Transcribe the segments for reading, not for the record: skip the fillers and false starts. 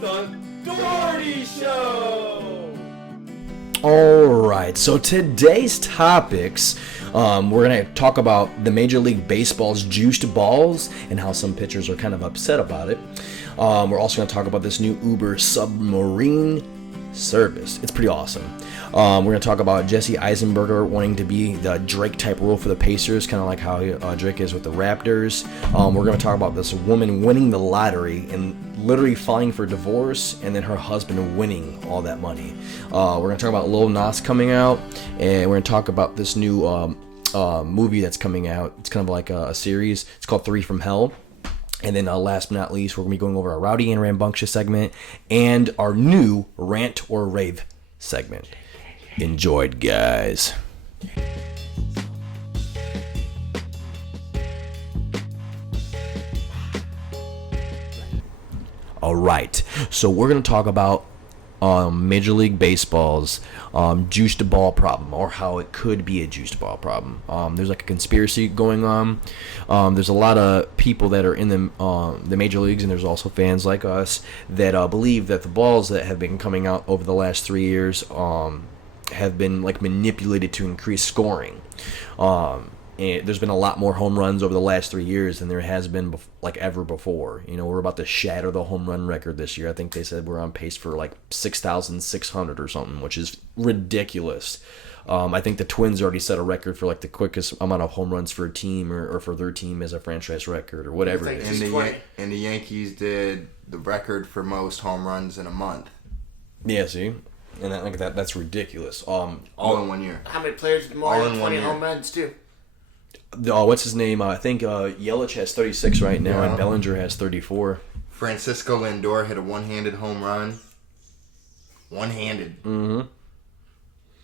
the Dougherty Show! Alright, so today's topics, we're going to talk about the Major League Baseball's juiced balls and how some pitchers are kind of upset about it. We're also going to talk about this new Uber submarine service. It's pretty awesome. We're going to talk about Jesse Eisenberg wanting to be the Drake-type role for the Pacers, kind of like how Drake is with the Raptors. We're going to talk about this woman winning the lottery and literally filing for divorce, and then her husband winning all that money. We're going to talk about Lil Nas coming out, and we're going to talk about this new movie that's coming out. It's kind of like a series. It's called 3 from Hell. And then last but not least, we're going to be going over our Rowdy and Rambunctious segment and our new Rant or Rave segment. Enjoy it, guys. All right, so we're going to talk about Major League Baseball's juiced ball problem, or how it could be a juiced ball problem. There's like a conspiracy going on. There's a lot of people that are in the major leagues, and there's also fans like us that believe that the balls that have been coming out over the last 3 years have been like manipulated to increase scoring. And there's been a lot more home runs over the last 3 years than there has been ever before. You know, we're about to shatter the home run record this year. I think they said we're on pace for like 6,600 or something, which is ridiculous. I think the Twins already set a record for like the quickest amount of home runs for a team or for their team as a franchise record or whatever it is. And the Yankees did the record for most home runs in a month. Yeah, see? And that's ridiculous. All in 1 year. How many players did more than 20 home runs too? What's his name? I think Yelich has 36 right now, and Bellinger has 34. Francisco Lindor hit a one-handed home run. One-handed. Mm-hmm.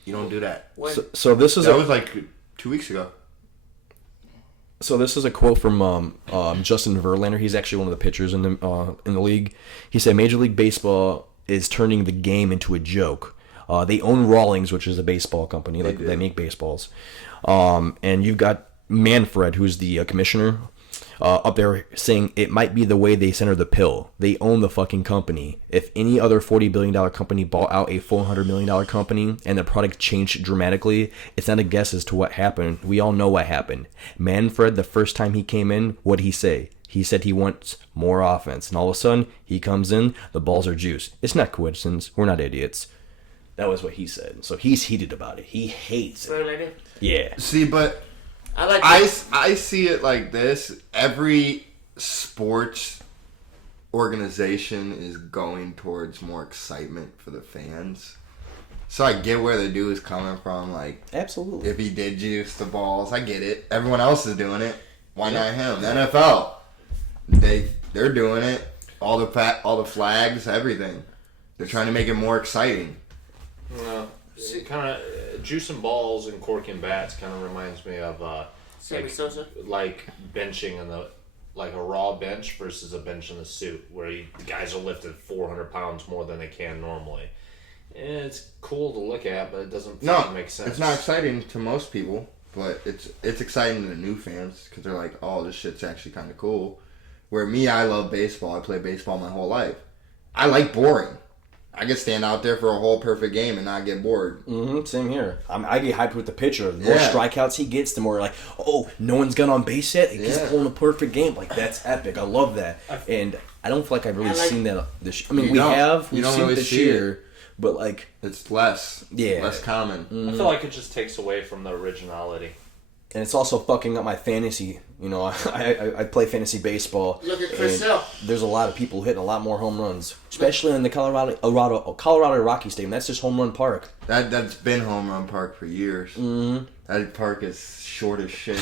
You don't do that. So this is that was like 2 weeks ago. So this is a quote from Justin Verlander. He's actually one of the pitchers in the league. He said, "Major League Baseball is turning the game into a joke. They own Rawlings, which is a baseball company they make baseballs, and you've got Manfred, who's the commissioner, up there saying it might be the way they center the pill. They own the fucking company. If any other $40 billion company bought out a $400 million company and the product changed dramatically, it's not a guess as to what happened. We all know what happened. Manfred, the first time he came in, what'd he say? He said he wants more offense. And all of a sudden, he comes in, the balls are juiced. It's not coincidence. We're not idiots." That was what he said. So he's heated about it. He hates it. Yeah. See, but I see it like this. Every sports organization is going towards more excitement for the fans. So I get where the dude is coming from. Like, absolutely. If he did juice the balls, I get it. Everyone else is doing it. Why not him? The NFL, they're doing it. All the flags, everything. They're trying to make it more exciting. Kind of juicing balls and corking bats kind of reminds me of like benching in the a raw bench versus a bench in the suit, where the guys are lifted 400 pounds more than they can normally. And it's cool to look at, but it doesn't make sense. It's not exciting to most people, but it's exciting to the new fans because they're like, oh, this shit's actually kind of cool. Where me, I love baseball. I played baseball my whole life. I like boring. I can stand out there for a whole perfect game and not get bored. Mm-hmm, same here. I get hyped with the pitcher. The more strikeouts he gets, the more like, oh, no one's got on base yet. He's pulling a perfect game. Like, that's epic. I love that. And I don't feel like I've really seen that this. I mean, we've seen it this year, but like it's less common. I feel like it just takes away from the originality. And it's also fucking up my fantasy. You know, I play fantasy baseball. Look at Chris Hill. There's a lot of people hitting a lot more home runs, especially in the Colorado Rocky Stadium. That's just home run park. That's been home run park for years. Mm-hmm. That park is short as shit.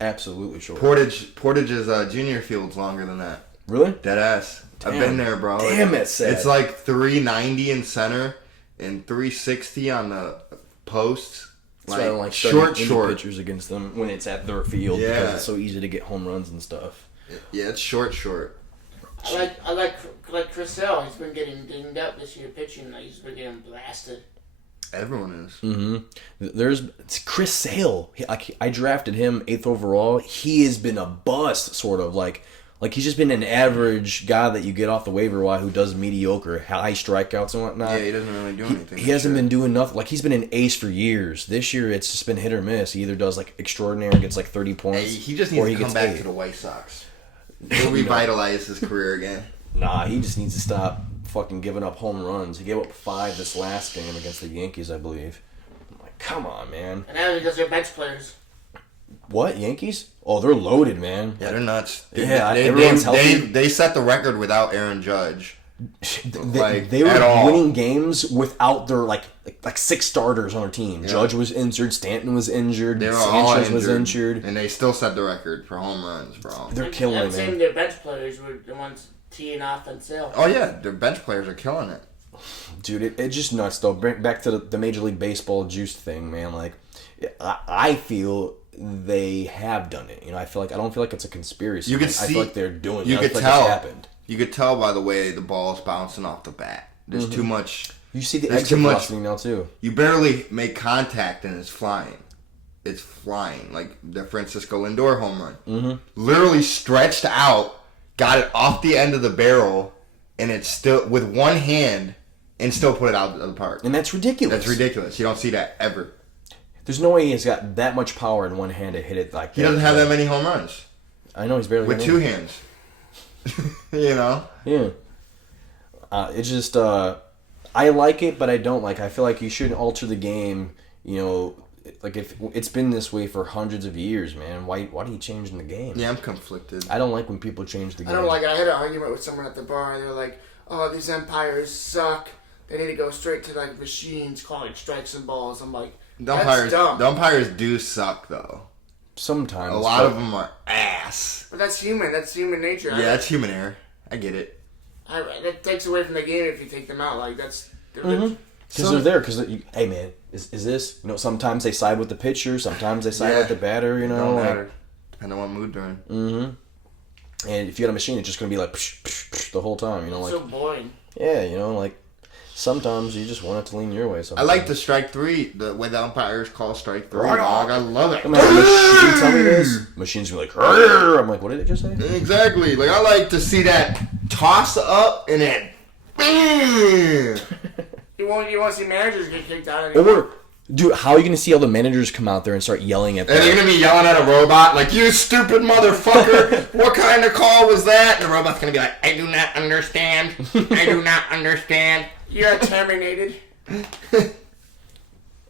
Absolutely short. Portage's junior field's longer than that. Really? Dead ass. Damn. I've been there, bro. Damn, it's sad. It's like 390 in center and 360 on the posts. That's why I don't like short pitchers against them when it's at their field because it's so easy to get home runs and stuff. Yeah, it's short. I like Chris Hill. He's been getting dinged up this year pitching. He's been getting blasted. Everyone is. Mm-hmm. It's Chris Sale. I drafted him 8th overall. He has been a bust, sort of like Like, he's just been an average guy that you get off the waiver wire who does mediocre, high strikeouts and whatnot. Yeah, he doesn't really do anything. He hasn't been doing nothing. Like, he's been an ace for years. This year, it's just been hit or miss. He either does, like, extraordinary, gets, like, 30 points. He just needs to come back to the White Sox. He'll revitalize his career again. Nah, he just needs to stop fucking giving up home runs. He gave up 5 this last game against the Yankees, I believe. I'm like, come on, man. And now because they're bench players. What, Yankees? Oh, they're loaded, man. Yeah, they're nuts. Everyone's healthy. They set the record without Aaron Judge. They were winning games without their like 6 starters on their team. Yeah. Judge was injured, Stanton was injured, Sanchez was injured, and they still set the record for home runs, bro. They're killing it, man. Their bench players were the ones teeing off themselves. Oh yeah, their bench players are killing it, dude. It's just nuts though. Back to the Major League Baseball juice thing, man. Like, I feel they have done it. You know, I don't feel like it's a conspiracy. You could I feel like they're doing it. You could could tell. Like it's happened. You could tell by the way the ball's bouncing off the bat. There's too much. You see the exit velocity now too. You barely make contact and it's flying. It's flying like the Francisco Lindor home run. Mm-hmm. Literally stretched out, got it off the end of the barrel, and it's still with one hand, and still put it out of the park. And that's ridiculous. That's ridiculous. You don't see that ever. There's no way he's got that much power in one hand to hit it like that. He doesn't have that many home runs. I know he's barely with 2 hands. You know? Yeah. It's just, I like it, but I don't like it. I feel like you shouldn't alter the game, you know, like if it's been this way for hundreds of years, man. Why are you changing the game? Yeah, I'm conflicted. I don't like when people change the game. I don't like it. I had an argument with someone at the bar. They were like, oh, these umpires suck. They need to go straight to like machines calling strikes and balls. I'm like, that's dumb. The umpires do suck, though. Sometimes. A lot of them are ass. But that's human. That's human nature. Yeah, that's human error. I get it. That takes away from the game if you take them out. Like, that's... Because they're there. Because, hey, man, is this... You know, sometimes they side with the pitcher. Sometimes they side with the batter, you know. Don't matter. Depending on what mood they're in. Mm-hmm. And if you got a machine, it's just going to be like psh, psh, psh, the whole time, you know. It's like, so boring. Yeah, you know, like... Sometimes you just want it to lean your way. Sometimes. I like the strike 3, the way the umpires call strike 3. Dog, I love it. I mean, machine tell me this. Machines be like, Rrr! I'm like, what did it just say? Exactly. Like, I like to see that toss up and then, You won't see managers get kicked out anymore. Or, dude, how are you going to see all the managers come out there and start yelling at them? And they're going to be yelling at a robot like, you stupid motherfucker, what kind of call was that? And the robot's going to be like, I do not understand. I do not understand. You're terminated.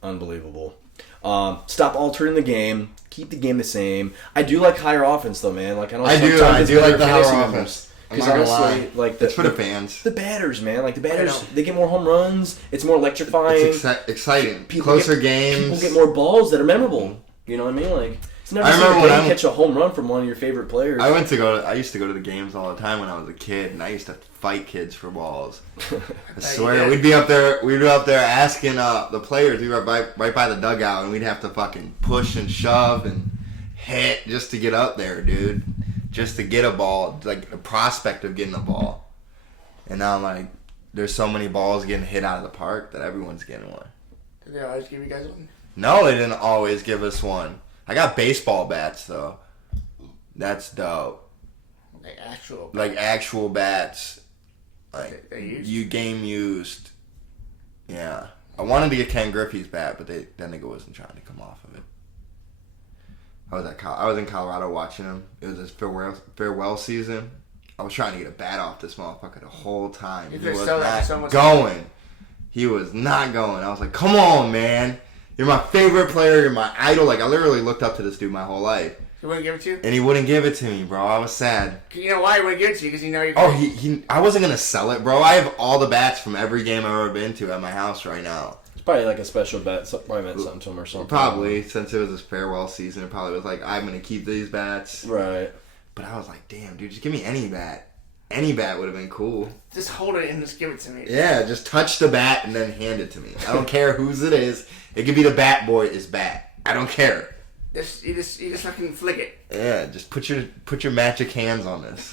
Unbelievable. Stop altering the game. Keep the game the same. I do like higher offense, though, man. Like I do like the higher offense. Because honestly, like it's for the fans. The batters, man. Like the batters, they get more home runs. It's more electrifying. It's exciting. Closer games. People get more balls that are memorable. You know what I mean? Like it's never when you catch a home run from one of your favorite players. I used to go to the games all the time when I was a kid, and I used to fight kids for balls. I swear, we'd be up there asking the players. We were right by the dugout, and we'd have to fucking push and shove and hit just to get up there, dude. Just to get a ball, like a prospect of getting a ball. And now, like, there's so many balls getting hit out of the park that everyone's getting one. Did they always give you guys one? No, they didn't always give us one. I got baseball bats, though. That's dope. Like actual bats. Like, you game used. Yeah. I wanted to get Ken Griffey's bat, but that nigga wasn't trying to come off of it. I was in Colorado watching him. It was his farewell season. I was trying to get a bat off this motherfucker the whole time. He was not going. He was not going. I was like, come on, man. You're my favorite player. You're my idol. Like, I literally looked up to this dude my whole life. He wouldn't give it to you? And he wouldn't give it to me, bro. I was sad. You know why he wouldn't give it to you? Because you know you're I wasn't going to sell it, bro. I have all the bats from every game I've ever been to at my house right now. Probably like a special bet. Probably meant something to him or something. Probably, since it was his farewell season, it probably was like, I'm going to keep these bats. Right. But I was like, damn, dude, just give me any bat. Any bat would have been cool. Just hold it and just give it to me. Yeah, just touch the bat and then hand it to me. I don't care whose it is. It could be the bat boy's bat. I don't care. You just fucking flick it. Yeah, just put your magic hands on this.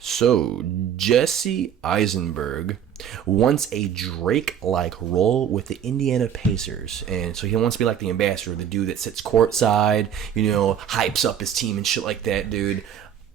So, Jesse Eisenberg wants a Drake-like role with the Indiana Pacers. And so he wants to be like the ambassador, the dude that sits courtside, hypes up his team and shit like that, dude.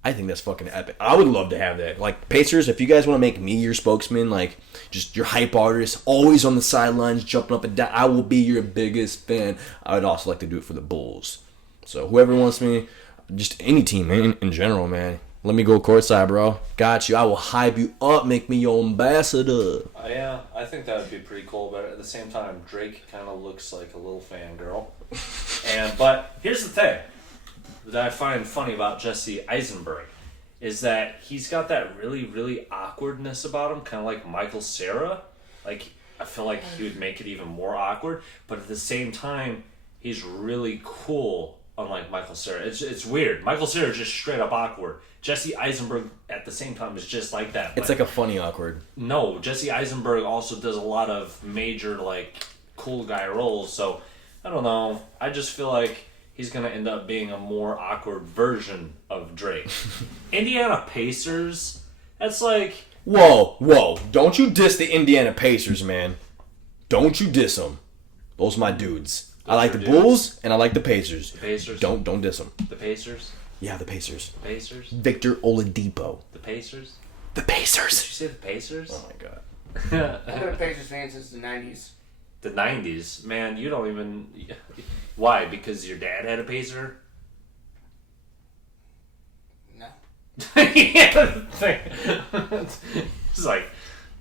I think that's fucking epic. I would love to have that. Like, Pacers, if you guys want to make me your spokesman, like, just your hype artist, always on the sidelines, jumping up and down, I will be your biggest fan. I would also like to do it for the Bulls. So whoever wants me, just any team, man, in general, man. Let me go courtside, bro. Got you. I will hype you up, make me your ambassador. Yeah, I think that would be pretty cool. But at the same time, Drake kind of looks like a little fangirl. But here's the thing that I find funny about Jesse Eisenberg is that he's got that really, really awkwardness about him, kind of like Michael Cera. Like, I feel like he would make it even more awkward. But at the same time, he's really cool, unlike Michael Cera. It's weird. Michael Cera is just straight up awkward. Jesse Eisenberg, at the same time, is just like that. It's like a funny awkward. No, Jesse Eisenberg also does a lot of major, like, cool guy roles. So, I don't know. I just feel like he's going to end up being a more awkward version of Drake. Indiana Pacers, that's like... Whoa. Don't you diss the Indiana Pacers, man. Don't you diss them. Those are my dudes. I like the Bulls, and I like the Pacers. The Pacers? Don't diss them. The Pacers? Yeah, the Pacers. The Pacers? Victor Oladipo. The Pacers? The Did you Pacers. say the Pacers? Oh, my God. I've been a Pacers fan since the 90s. The 90s? Man, you don't even... Why? Because your dad had a Pacer? No. It's like...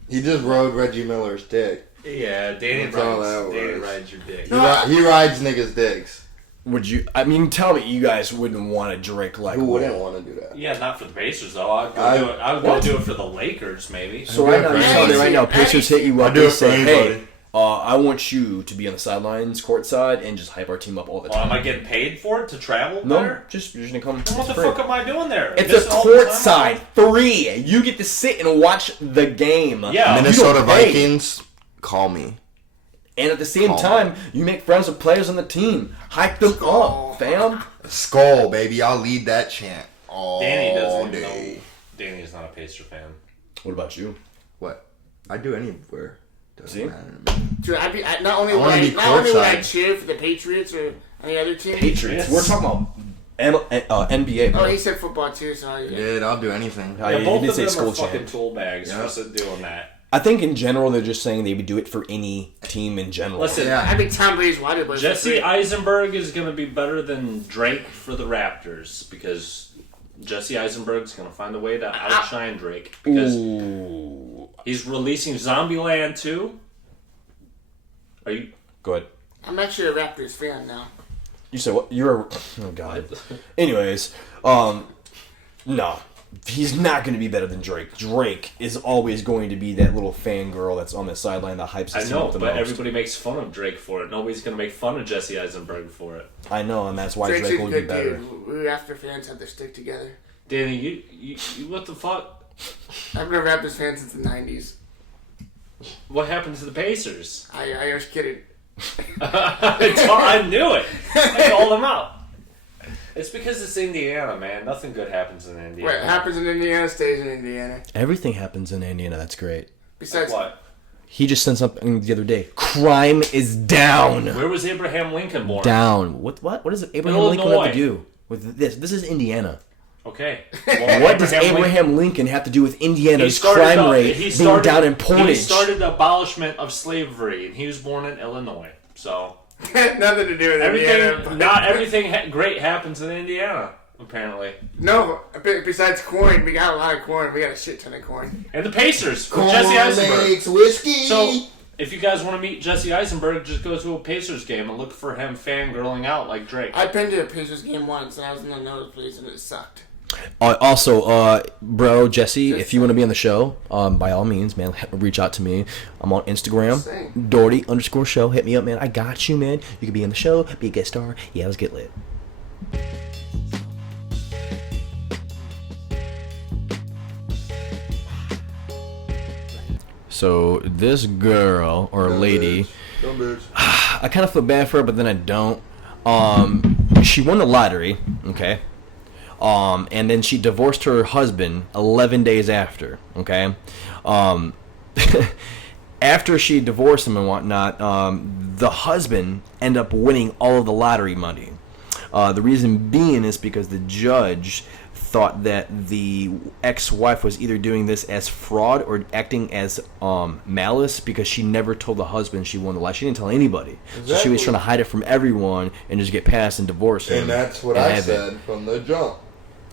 He just rode Reggie Miller's dick. Yeah, Danny That's all that rides your dick. He rides niggas' dicks. Would you... I mean, tell me you guys wouldn't want a Drake like... Who wouldn't want to do that? Yeah, not for the Pacers though. I would go do it for the Lakers maybe. So right now, Pacers hit you up do it and for say, anybody. hey, I want you to be on the sidelines, courtside, and just hype our team up all the Well, time. am I getting paid for it to travel No, there? just you're just gonna come. Then what the free. fuck am I doing there? It's Just a all the time? courtside, free. You get to sit and watch the game. Yeah. Minnesota You don't pay. Vikings, call me. And at the same time, you make friends with players on the team. Hype them up, fam. Skull, baby. I'll lead that chant all Danny doesn't even day. know. Danny's not a Pacer fan. What about you? What? I do anywhere. Doesn't See? matter to me. Dude, not only wanna be would I courtside. cheer for the Patriots or any other team. Patriots. Yes. We're talking about NBA. Oh, Bro. he said football too, so Dude, I'll do anything. Yeah, Yeah, you both did of say them school are fucking champ. tool bags Yeah. for doing that. I think in general they're just saying they would do it for any team in general. Listen, Yeah. I mean, Tom Brady's water boy. Jesse Eisenberg is going to be better than Drake for the Raptors because Jesse Eisenberg's going to find a way to outshine Drake because Ooh. he's releasing Zombieland 2. Are you? Go ahead. I'm actually a Raptors fan now. You said what? You're a... Oh, God. Anyways, no. He's not going to be better than Drake. Drake is always going to be that little fangirl that's on the sideline that hypes his I team know, up the but most. everybody makes fun of Drake for it. Nobody's going to make fun of Jesse Eisenberg for it. I know, and that's why Drake's Drake a will be good better. dude. We Raptor fans have to stick together. Danny, you what the fuck? I've been a Raptors fan since the 90s. What happened to the Pacers? I was kidding. I knew it. I called him out. It's because it's Indiana, man. Nothing good happens in Indiana. What happens in Indiana stays in Indiana. Everything happens in Indiana. That's great. Besides, What? He just sent something the other day. Crime is down. Where was Abraham Lincoln born? Down. What does Abraham Lincoln have to do with this? This is Indiana. Okay. Well, What does Abraham Lincoln have to do with Indiana's started crime the- rate he being started- down in Portage? He started the abolishment of slavery, and he was born in Illinois. So nothing to do with Indiana. everything, not everything great happens in Indiana, apparently. No, besides corn, we got a lot of corn. We got a shit ton of corn. And the Pacers, with Corn Jesse Eisenberg. makes whiskey. So, if you guys want to meet Jesse Eisenberg, just go to a Pacers game and look for him fangirling out like Drake. I've been to a Pacers game once, and I was in the nosebleeds, and it sucked. Also, bro, Jesse, if you want to be on the show, by all means, man, reach out to me. I'm on Instagram, Same. Dougherty_show. Hit me up, man. I got you, man. You can be on the show, be a guest star. Yeah, let's get lit. So this girl or lady, Dumb bitch. I kind of feel bad for her, but then I don't. She won the lottery, okay? And then she divorced her husband 11 days after. Okay. After she divorced him and whatnot, the husband ended up winning all of the lottery money. The reason being is because the judge thought that the ex-wife was either doing this as fraud or acting as malice, because she never told the husband she won the lottery. She didn't tell anybody. Exactly. So she was trying to hide it from everyone and just get past and divorce him. And that's what I said from the jump.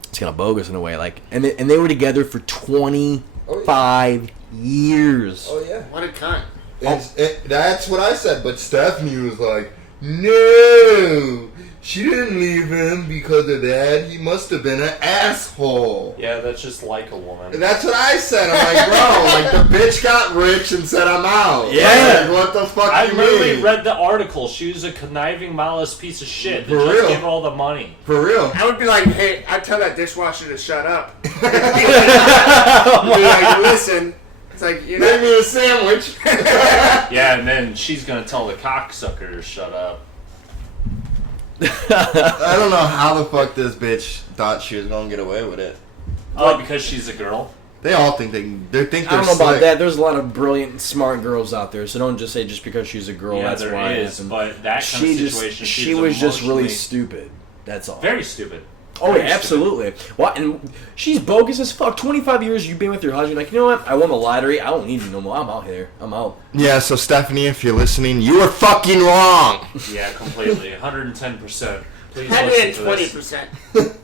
It's kind of bogus in a way. Like, and they were together for 25 years. Oh yeah, what a cunt. That's what I said, but Stephanie was like, no, she didn't leave him because of that. He must have been an asshole. Yeah, that's just like a woman. And that's what I said. I'm like, bro, like the bitch got rich and said I'm out. Yeah. Like, what the fuck I you literally mean? read the article. She was a conniving, malice piece of shit. For That just real. gave her all the money. For real. I would be like, hey, I'd tell that dishwasher to shut up. Be like, listen. It's like, you Make know. me a sandwich. Yeah, and then she's gonna tell the cocksucker to shut up. I don't know how the fuck this bitch thought she was gonna get away with it. Oh, because she's a girl? They all think they think I they're don't know about slick. that. There's a lot of brilliant, smart girls out there, so don't just say just because she's a girl, Yeah, that's there why. is, but that kind of situation, she was just really emotionally stupid. That's all. very stupid. Oh, Very yeah, absolutely. Well, and she's bogus as fuck. 25 years you've been with your husband. Like, you know what? I won the lottery. I don't need you no more. I'm out here. I'm out. Yeah, so Stephanie, if you're listening, you were fucking wrong. Yeah, completely. 110%. Please listen to this. 120%.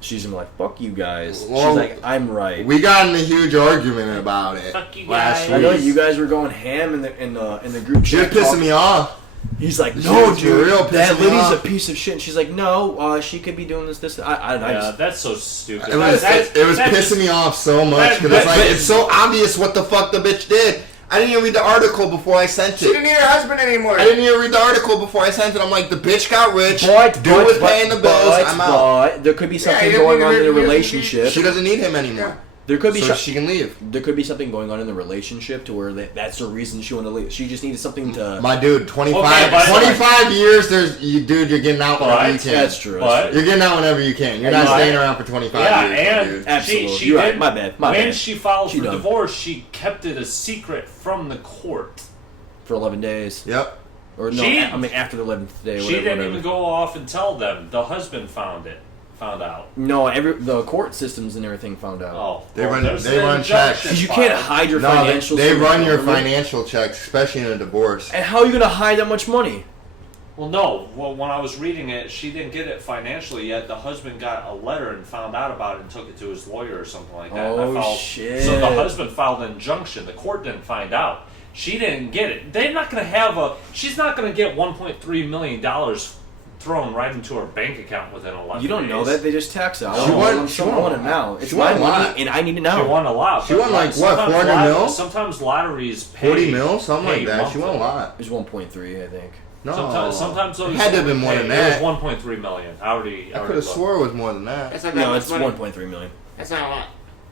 She's gonna be like, fuck you guys. Well, she's like, I'm right. We got in a huge argument about it. Fuck you last guys. I know week. you guys were going ham in the group She was chat. pissing me off. He's like, She no, was dude, real that pissing me lady's a off. piece of shit. And she's like, no, she could be doing this. I Yeah, just, that's so stupid. It was pissing me off so much because it's like it's so obvious what the fuck the bitch did. I didn't even read the article before I sent She it. didn't need her husband anymore. I didn't even read the article before I sent it. I'm like, the bitch got rich. but Dude was paying the bills. I'm out. But there could be something you going didn't on in even- the you didn't- relationship. She doesn't need him anymore. There could be So she can leave. There could be something going on in the relationship to where that's the reason she wanted to leave. She just needed something to. My dude, 25, Okay, but- 25 years, dude, you're getting out whenever you But- can. That's true. But- You're getting out whenever you can. You're not But- staying around for 25 Yeah, years, and dude. Absolutely. she You're right. did, My bad. My when bad. she filed She for done. divorce, she kept it a secret from the court. For 11 days. Yep. Or no, She- I mean after the 11th day. She didn't whatever. even go off and tell them. The husband found out. No, the court systems and everything found out. Oh, They well, run- there's they an run injunction checks. Because you filed. can't hide your No, financials. they from the run your government. financial checks, especially in a divorce. And how are you going to hide that much money? Well, no. Well, when I was reading it, she didn't get it financially yet. The husband got a letter and found out about it and took it to his lawyer or something like that. Oh, And I filed, shit. So the husband filed an injunction. The court didn't find out. She didn't get it. They're not going to have a. She's not going to get $1.3 million thrown right into her bank account within 11 You don't know days. that. They just tax out. She won- I'm she sure I won want a it lot. now. It's She my won a money, lot. and I need it She now. won a lot. She but won, like, what, sometimes 400 mil? Sometimes lotteries pay 40 mil? Something pay like that. She won a monthly. lot. It was 1.3, I think. No. Sometimes those It had to have been more than that. It was 1.3 million. I already I could have looked. swore it was more than that. That's not that No, much it's money. 1.3 million. That's not a lot.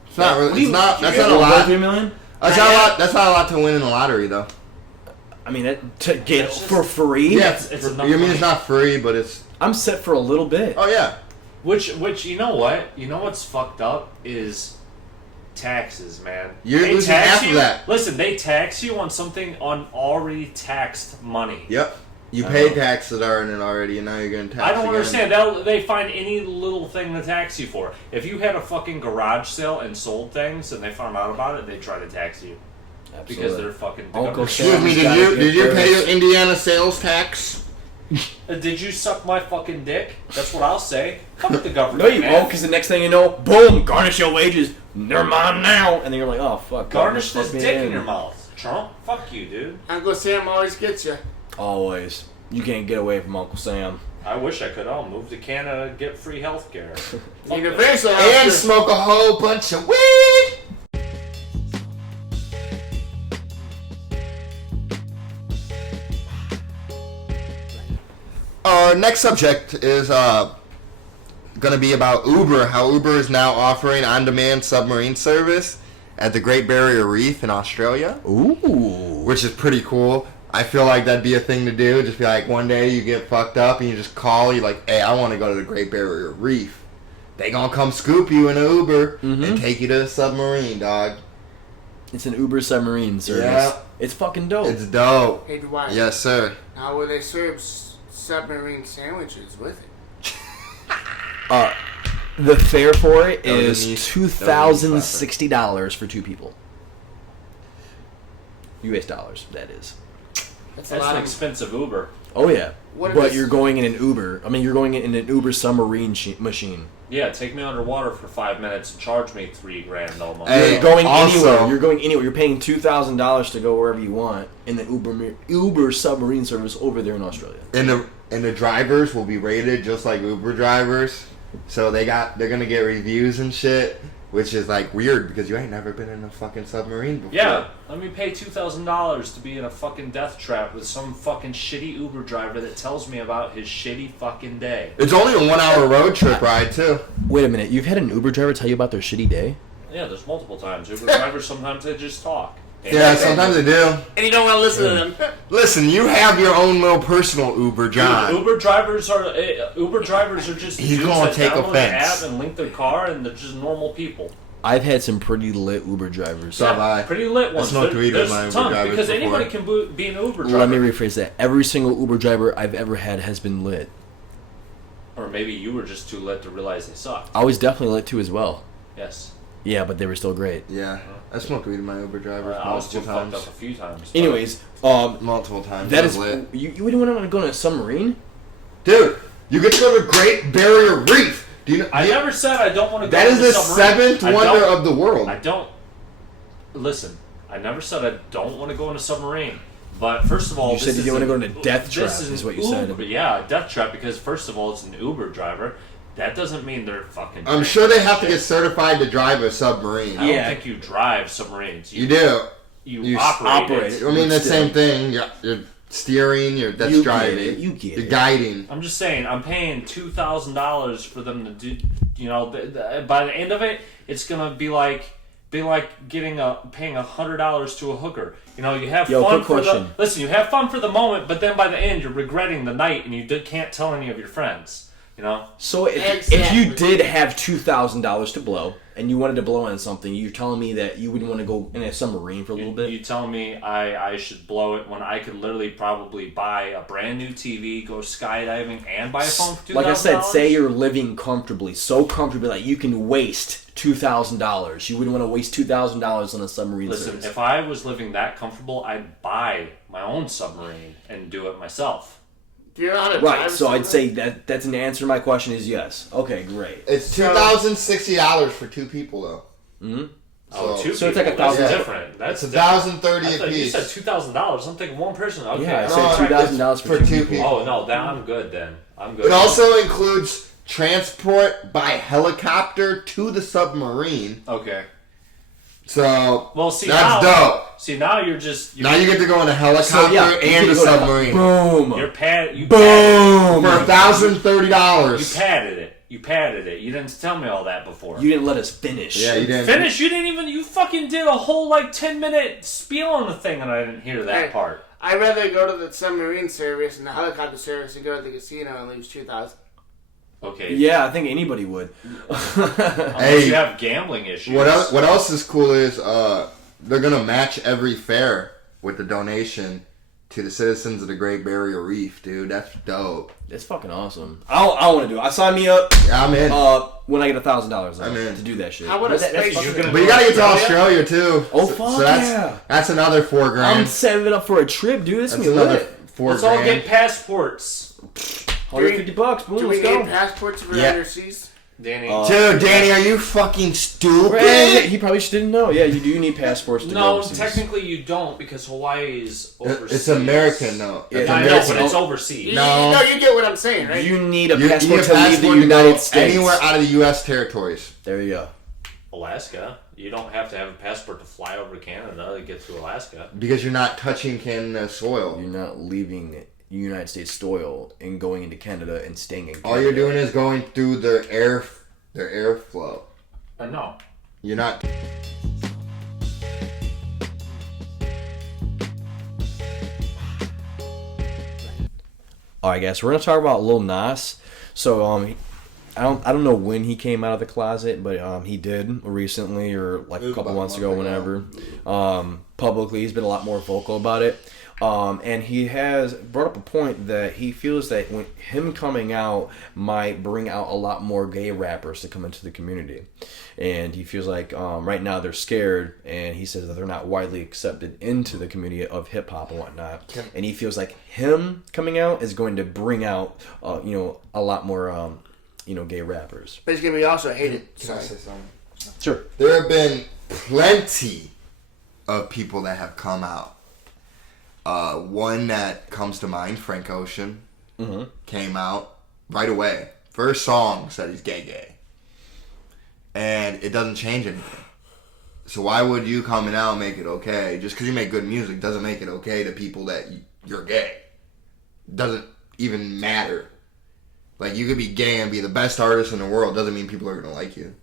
It's not really. What do It's you- not. That's you not got a lot. 1.3 million? That's not a lot. That's not a lot to win in the lottery, though. I mean, to get It's just- for free. Yeah, it's enough you mean money. it's not free, but it's. I'm set for a little bit. Oh yeah. Which you know what? You know what's fucked up is taxes, man. You're They losing tax half of you- that. Listen, they tax you on something on already taxed money. Yep. You I paid know. taxes on it already, and now you're getting taxed. I don't again. understand. They find any little thing to tax you for. If you had a fucking garage sale and sold things and they found out about it, they try to tax you because they're fucking. Uncle Excuse me. Sam's gotta Did you get pay your first. Indiana sales tax? Did you suck my fucking dick? That's what I'll say. Fuck the government. No, you man. won't, because the next thing you know, boom, garnish your wages. They're mine now. And then you're like, oh, fuck. Garnish this fuck me dick in your mouth, Trump. Fuck you, dude. Uncle Sam always gets you. Always. You can't get away from Uncle Sam. I wish I could. I'll move to Canada and get free health care. Universal And healthcare. smoke a whole bunch of weed. Our next subject is going to be about Uber. How Uber is now offering on-demand submarine service at the Great Barrier Reef in Australia, Ooh. which is pretty cool. I feel like that'd be a thing to do. Just be like, one day you get fucked up and you just call. You're like, hey, I want to go to the Great Barrier Reef. they gonna come scoop you in an Uber and take you to a submarine, dog. It's an Uber submarine service. Yeah. It's fucking dope. It's dope. Hey, Dwight. Yes, sir. How will they serve submarine sandwiches with it? The fare for it is $2,060 for 2 people. US dollars, that is. That's an expensive Uber. Oh yeah, but you're going in an Uber. I mean, you're going in an Uber submarine machine. Yeah, take me underwater for 5 minutes and charge me $3,000 almost. Hey, you're going anywhere. You're going anywhere. You're paying $2,000 to go wherever you want in the Uber submarine service over there in Australia. And the drivers will be rated just like Uber drivers, so they're gonna get reviews and shit. Which is like weird because you ain't never been in a fucking submarine before. Yeah, let me pay $2,000 to be in a fucking death trap with some fucking shitty Uber driver that tells me about his shitty fucking day. It's only a 1 hour road trip ride too. Wait a minute, you've had an Uber driver tell you about their shitty day? Yeah, there's multiple times. Uber drivers sometimes they just talk. Yeah, sometimes they do. And you don't want to listen to them. Listen, you have your own little personal Uber, John. Uber drivers are just He's gonna take offense. The app and link their car, and they're just normal people. I've had some pretty lit Uber drivers. So have I. Pretty lit ones. There's my Uber drivers because before. anybody can be an Uber driver. Let me rephrase that. Every single Uber driver I've ever had has been lit. Or maybe you were just too lit to realize they sucked. I was definitely lit too as well. Yes. Yeah, but they were still great. Yeah, I smoked weed in my Uber drivers I was too multiple times. fucked up a few times. Anyways, multiple times. That is lit. You wouldn't want to go on a submarine, dude. You get to go to the Great Barrier Reef. Do you know? I never said I don't want to go. That on is a the submarine. 7th wonder of the world. I don't. Listen, I never said I don't want to go on a submarine. But first of all, you said you didn't want to go on a death trap. Is what you said. Yeah, a death trap because first of all, it's an Uber driver. That doesn't mean they're fucking. I'm sure they have to get certified to drive a submarine. I don't think you drive submarines. You do. You operate it. I mean, the same thing. You're steering. That's driving. You get it. You're guiding. I'm just saying. I'm paying $2,000 for them to do. You know, by the end of it, it's gonna be like paying $100 to a hooker. You know, you have fun for you have fun for the moment, but then by the end, you're regretting the night, and you can't tell any of your friends. You know? So if you did have $2,000 to blow and you wanted to blow on something, you're telling me that you wouldn't want to go in a submarine for a little bit? You telling me I should blow it when I could literally probably buy a brand new TV, go skydiving, and buy a phone for $2,000? Like I said, say you're living comfortably, so comfortably that you can waste $2,000. You wouldn't want to waste $2,000 on a submarine service. Listen, if I was living that comfortable, I'd buy my own submarine and do it myself. Right, so I'd say that's an answer to my question is yes. Okay, great. It's $2,060 for 2 people though. Mm-hmm. So it's like $1,000 different. That's $1,030 a piece. You said $2,000. I'm thinking one person. Okay. Yeah, I said $2,000 for 2 people. Oh no, I'm good then. I'm good. It also includes transport by helicopter to the submarine. Okay. So that's dope. See, now you get to go in a helicopter and a submarine. Boom. Boom. For $1,030. You padded it. You didn't tell me all that before. You didn't let us finish. Yeah, you didn't. Finish? You didn't even. You fucking did a whole 10-minute spiel on the thing, and I didn't hear that part. I'd rather go to the submarine service and the helicopter service and go to the casino and lose $2,000. Okay. Yeah, I think anybody would. Unless you have gambling issues. What else is cool is they're gonna match every fare with the donation to the citizens of the Great Barrier Reef, dude. That's dope. That's fucking awesome. I want to do it. I sign me up. Yeah, I'm in. When I get $1,000, I'm in to do that shit. How would but you gotta get to Australia too. Oh fuck yeah! That's another $4,000. I'm setting it up for a trip, dude. That's another $4,000. Let's all get passports. $150. Boom, do we need passports for overseas? Danny. Danny, are you fucking stupid? He probably didn't know. Yeah, you do need passports to go overseas. No, technically you don't because Hawaii is overseas. It's American, though. I know, but it's overseas. No, you get what I'm saying, right? You need a passport to leave the United States. Anywhere out of the U.S. territories. There you go. Alaska. You don't have to have a passport to fly over to Canada to get to Alaska. Because you're not touching Canada's soil. You're not leaving United States soil and going into Canada and staying in Canada. All you're doing is going through their airflow. No. You're not. Alright guys, we're going to talk about Lil Nas. So, I don't know when he came out of the closet, but he did recently or like a couple months ago, whenever. Publicly, he's been a lot more vocal about it. And he has brought up a point that he feels that when him coming out might bring out a lot more gay rappers to come into the community. And he feels like right now they're scared, and he says that they're not widely accepted into the community of hip-hop and whatnot. And he feels like him coming out is going to bring out, a lot more, gay rappers. But he's going to be also hated. Can I say something? Sure. There have been plenty of people that have come out. One that comes to mind, Frank Ocean, came out right away. First song said he's gay. And it doesn't change anything. So why would you coming out make it okay? Just because you make good music doesn't make it okay to people that you're gay. Doesn't even matter. Like, you could be gay and be the best artist in the world. Doesn't mean people are going to like you.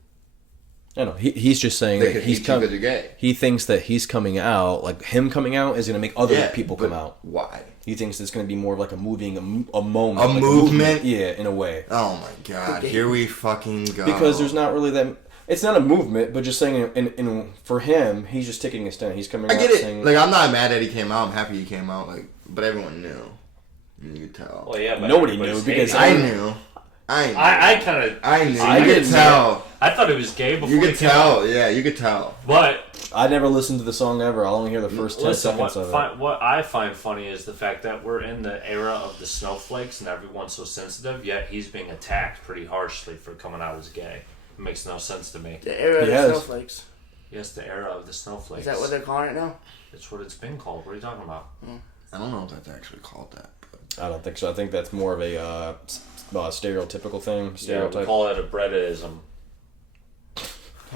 I know. He's just saying that he's because you're gay. He thinks that he's coming out, like him coming out, is going to make other people come out. Why? He thinks it's going to be more of like a moment. A like movement? Yeah, in a way. Oh my god, here we fucking go. Because there's not really that... It's not a movement, but just saying, for him, he's just taking a stand. He's coming out I get it. saying... Like, I'm not mad that he came out. I'm happy he came out. Like, but everyone knew. You could tell. Well, yeah, but nobody knew because... I knew. I knew. I could tell. I thought it was gay before. You could tell. Yeah, you could tell. But I never listened to the song ever. I'll only hear the first 10 seconds of it. What I find funny is the fact that we're in the era of the snowflakes and everyone's so sensitive, yet he's being attacked pretty harshly for coming out as gay. It makes no sense to me. The era of the snowflakes. Yes, the era of the snowflakes. Is that what they're calling it now? That's what it's been called. What are you talking about? I don't know if that's actually called that. But... I don't think so. I think that's more of a stereotypical thing. Stereotype. Yeah, we call it a Breadism.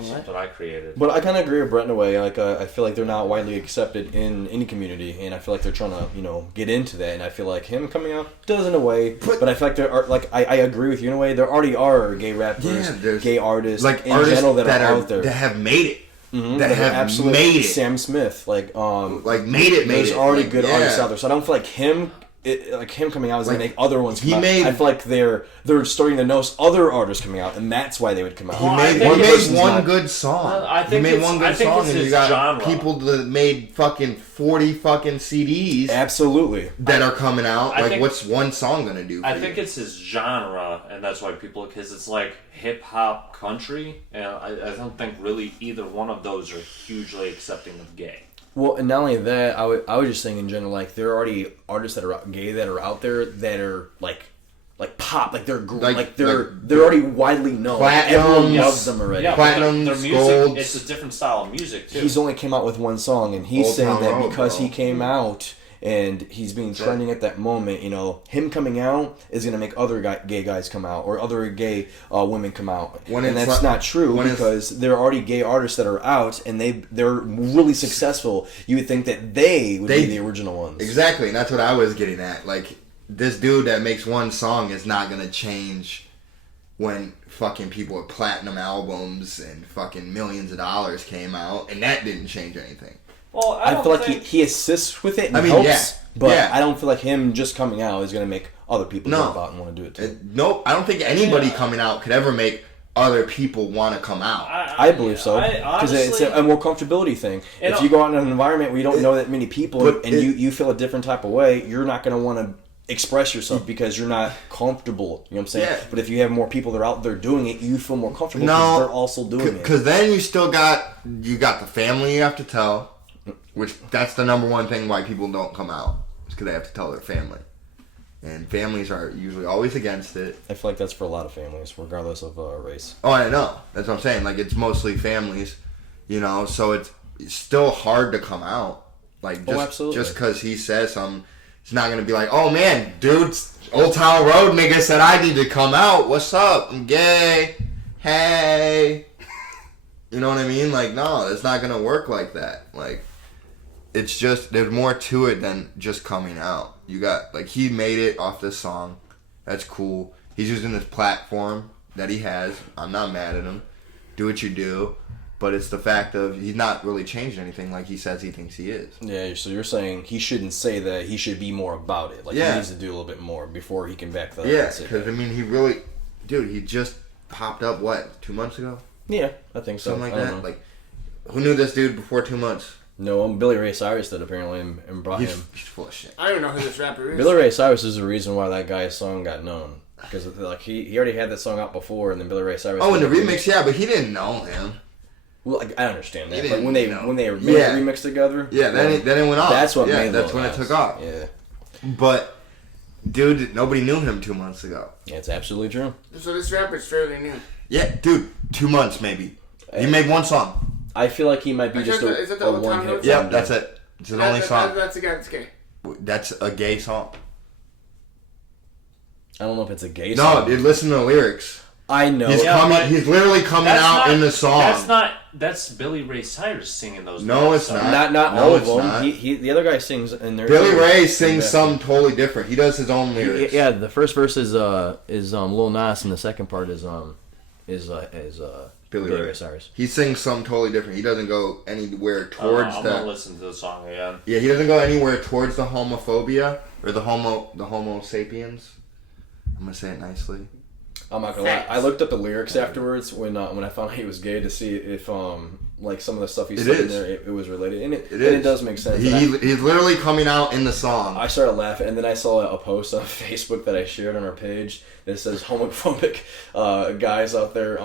Something I created. But I kind of agree with Brett in a way. Like, I feel like they're not widely accepted in any community, and I feel like they're trying to, get into that. And I feel like him coming out does in a way, but I feel like there are I agree with you in a way. There already are gay rappers, gay artists, like in artists general that are out there that have made it. That have made it. Sam Smith, made it. There's already good artists out there, so I don't feel like him coming out is going to make other ones come out. I feel like they're starting to notice other artists coming out, and that's why they would come out. He made one good song. He made one good song, and you got genre. People that made fucking 40 fucking CDs. Absolutely. That are coming out. What's one song going to do for you? I think it's his genre, and that's why people... Because it's like hip-hop country, and I don't think really either one of those are hugely accepting of gay. Well, and not only that, I was just saying in general, like, there are already artists that are gay that are out there that are like pop, they're already widely known. Everyone loves them already. Yeah, Platinum, their music, golds. it's a different style of music too. He's only came out with one song, and he's saying that because he came out and he's being trending at that moment, him coming out is going to make other gay guys come out, or other gay women come out. And that's not true, because there are already gay artists that are out, and they're really successful. You would think that they would be the original ones. Exactly, and that's what I was getting at. Like, this dude that makes one song is not going to change when fucking people with platinum albums and fucking millions of dollars came out, and that didn't change anything. Well, I feel like he assists with it and helps, but I don't feel like him just coming out is going to make other people jump out and want to do it too. Nope, I don't think anybody coming out could ever make other people want to come out. I believe so, because it's a more comfortability thing. If you go out in an environment where you don't know that many people and you feel a different type of way, you're not going to want to express yourself because you're not comfortable. You know what I'm saying? Yeah. But if you have more people that are out there doing it, you feel more comfortable because they're also doing it. Because then you still got the family you have to tell. Which, that's the number one thing why people don't come out. It's because they have to tell their family. And families are usually always against it. I feel like that's for a lot of families, regardless of race. Oh, I know. That's what I'm saying. Like, it's mostly families, so it's still hard to come out. Like, just because he says something, it's not going to be like, oh, man, dude, Old Town Road nigga said I need to come out. What's up? I'm gay. Hey. You know what I mean? Like, no, it's not going to work like that. Like, it's just, there's more to it than just coming out. You got, he made it off this song. That's cool. He's using this platform that he has. I'm not mad at him. Do what you do. But it's the fact of, he's not really changed anything like he says he thinks he is. Yeah, so you're saying he shouldn't say that, he should be more about it. He needs to do a little bit more before he can back that up. Yeah, because, he really, dude, he just popped up, 2 months ago? Yeah, I think so. Something like that? Know. Like, who knew this dude before 2 months? No, Billy Ray Cyrus did apparently and brought him. He's full of shit. I don't know who this rapper is. Billy Ray Cyrus is the reason why that guy's song got known. Because like he already had that song out before, and then Billy Ray Cyrus. Oh, in the remix, yeah, but he didn't know him. Well, I understand that, but when they made the remix together, then it went off. That's what made that's when it took off. Yeah, but dude, nobody knew him 2 months ago. Yeah, it's absolutely true. So this rapper's fairly new. Yeah, dude, 2 months maybe. He made one song. I feel like he might be just a one hit. Yeah, that's it. It's the only song. That's gay. That's a gay song. I don't know if it's a gay song. No, dude, listen to the lyrics. I know. He's literally coming out in the song. That's Billy Ray Cyrus singing those. No, it's not. Not all of them. The other guy sings in there. Billy Ray sings something totally different. He does his own lyrics. Yeah, the first verse is Lil Nas, and the second part is Billy Ray Cyrus. He sings something totally different. He doesn't go anywhere towards I'm gonna listen to the song again. Yeah, he doesn't go anywhere towards the homophobia or the homo sapiens. I'm gonna say it nicely. I'm not gonna lie. I looked up the lyrics afterwards when I found out he was gay to see if like some of the stuff he said in there it was related, and it does make sense. He's literally coming out in the song. I started laughing, and then I saw a post on Facebook that I shared on our page that says homophobic guys out there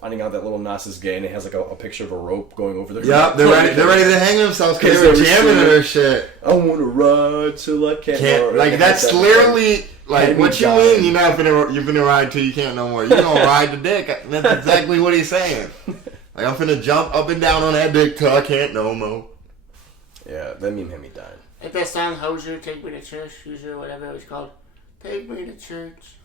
finding out that Lil Nas is gay, and it has like a picture of a rope going over their. Yeah, they're ready to hang themselves because they were jamming at her shit. I want to ride till I can't. Like that's literally. Like, what you mean you're finna ride till you can't no more? You're gonna ride the dick. That's exactly what he's saying. Like, I'm finna jump up and down on that dick till I can't no more. Yeah, that meme had me dying. Like that song, Hoser, Take Me to Church, Hoser, whatever it was called. Take me to church.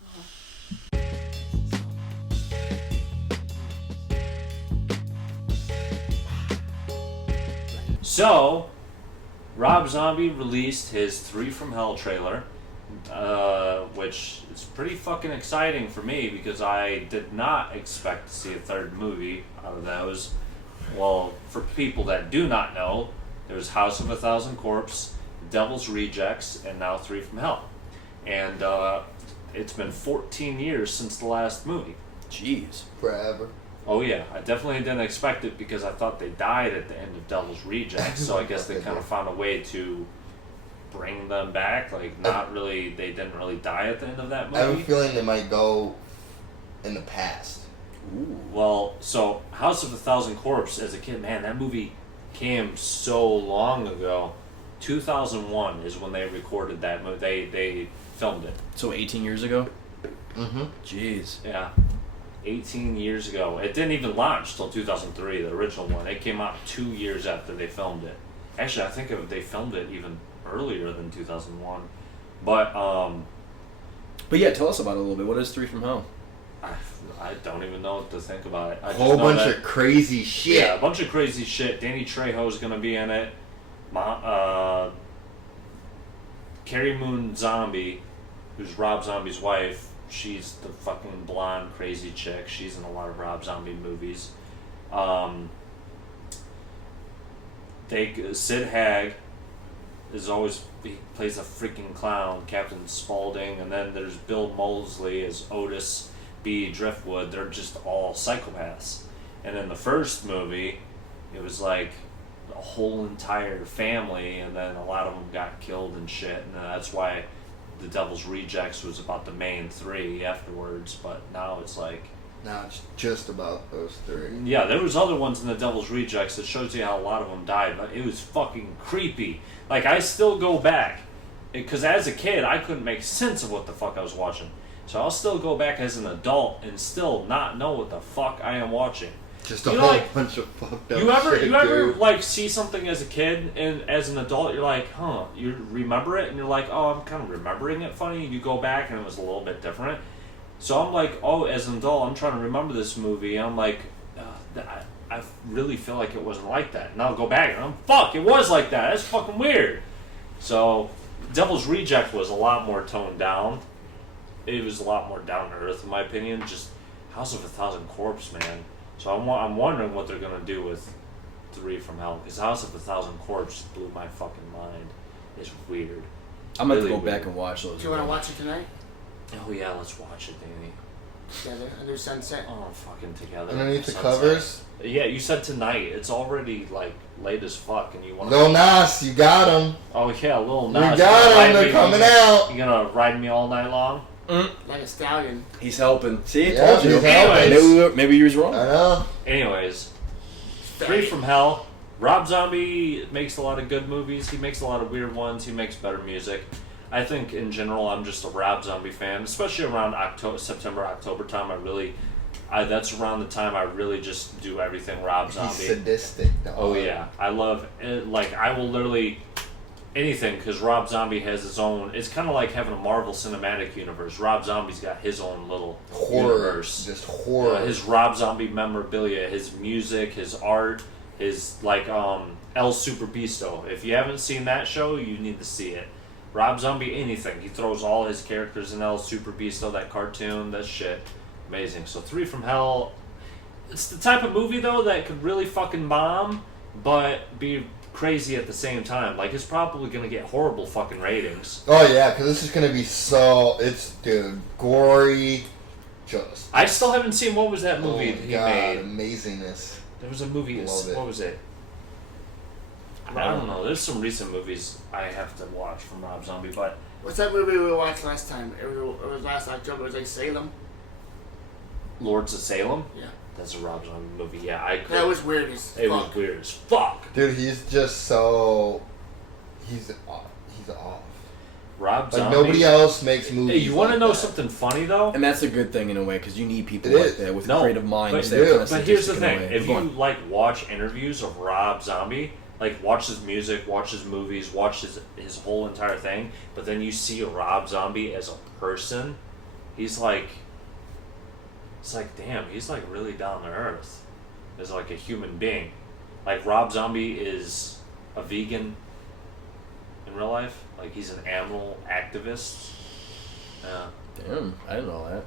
So, Rob Zombie released his 3 from Hell trailer. Which is pretty fucking exciting for me because I did not expect to see a third movie out of those. Well, for people that do not know, there's House of a Thousand Corpse, Devil's Rejects, and now 3 from Hell. And it's been 14 years since the last movie. Jeez. Forever. Oh yeah, I definitely didn't expect it because I thought they died at the end of Devil's Rejects, so I guess they kind of found a way to bring them back. Like, not really, they didn't really die at the end of that movie. I have a feeling they might go in the past. Ooh. Well, so House of a Thousand Corpse, as a kid, man, that movie came so long ago. 2001 is when they recorded that movie. They filmed it. So 18 years ago? Mm-hmm. Jeez. Yeah. 18 years ago. It didn't even launch till 2003, the original one. It came out 2 years after they filmed it. Actually, I think they filmed it even earlier than 2001. But yeah, tell us about it a little bit. What is 3 from Hell? I don't even know what to think about it. A whole bunch of crazy shit. Yeah, a bunch of crazy shit. Danny Trejo's going to be in it. Carrie Moon Zombie, who's Rob Zombie's wife, she's the fucking blonde crazy chick. She's in a lot of Rob Zombie movies. Sid Haig he plays a freaking clown, Captain Spaulding, and then there's Bill Moseley as Otis B. Driftwood. They're just all psychopaths. And in the first movie, it was like a whole entire family, and then a lot of them got killed and shit, and that's why the Devil's Rejects was about the main 3 afterwards, but now it's like... Now it's just about those 3. Yeah, there was other ones in the Devil's Rejects that shows you how a lot of them died, but it was fucking creepy. Like, I still go back, because as a kid, I couldn't make sense of what the fuck I was watching. So I'll still go back as an adult and still not know what the fuck I am watching. Just a whole bunch of fucked up shit, you ever like see something as a kid and as an adult you're like, you remember it and you're like, oh, I'm kind of remembering it funny. You go back and it was a little bit different. So I'm like, oh, as an adult, I'm trying to remember this movie, and I'm like, I really feel like it wasn't like that. And I'll go back and fuck, it was like that. That's fucking weird. So Devil's Reject was a lot more toned down. It was a lot more down to earth, in my opinion. Just House of a Thousand Corpse, man. So I'm wondering what they're gonna do with 3 from Hell, because House of a Thousand Corpse blew my fucking mind. It's weird. I'm gonna have to go back and watch those. Do you want to watch it tonight? Oh yeah, let's watch it, Danny. Together, a new sunset. Oh, fucking together. Underneath the Sunset. covers. Yeah, you said tonight. It's already like late as fuck, and you want. Lil Nas, you got him. Oh yeah, Lil Nas. You got them. They're coming out. You gonna ride me all night long? Like a stallion. He's helping. See, Yeah, told you. he's helping. Maybe he was wrong. I know. Anyways, Three from Hell. Rob Zombie makes a lot of good movies. He makes a lot of weird ones. He makes better music. I think in general, I'm just a Rob Zombie fan, especially around September, October time. That's around the time I really just do everything Rob Zombie. He's sadistic, though. Oh yeah, I love it. Like I will literally anything because Rob Zombie has his own. It's kind of like having a Marvel Cinematic Universe. Rob Zombie's got his own little Horror. universe. Just horror. His Rob Zombie memorabilia, his music, his art, his El Super Beasto. If you haven't seen that show, you need to see it. Rob Zombie, anything. He throws all his characters in El Super Beasto, that cartoon, that shit. Amazing. So Three from Hell, it's the type of movie, though, that could really fucking bomb, but be crazy at the same time. Like, it's probably going to get horrible fucking ratings. Oh, yeah, because this is going to be dude, gory, just... I still haven't seen, what was that movie he made? Amazingness. There was a movie, what was it? I don't know. There's some recent movies I have to watch from Rob Zombie, but... What's that movie we watched last time? It was last October. It was like Salem. Lords of Salem? Yeah. That's a Rob Zombie movie. Yeah, That was weird as fuck. It was weird as fuck. Dude, he's just so... He's off. Rob Zombie. Like, nobody else makes movies. Hey, you want to like know that. something funny, though? And that's a good thing in a way, because you need people It like is. that with No, creative minds. but that are kinda But here's the sadistic in a thing. way. If Go you, on. watch interviews of Rob Zombie, watch his music, watch his movies, watch his whole entire thing, but then you see Rob Zombie as a person, it's like, damn, he's really down to earth as a human being. Like, Rob Zombie is a vegan in real life. Like, he's an animal activist. Damn, I didn't know that.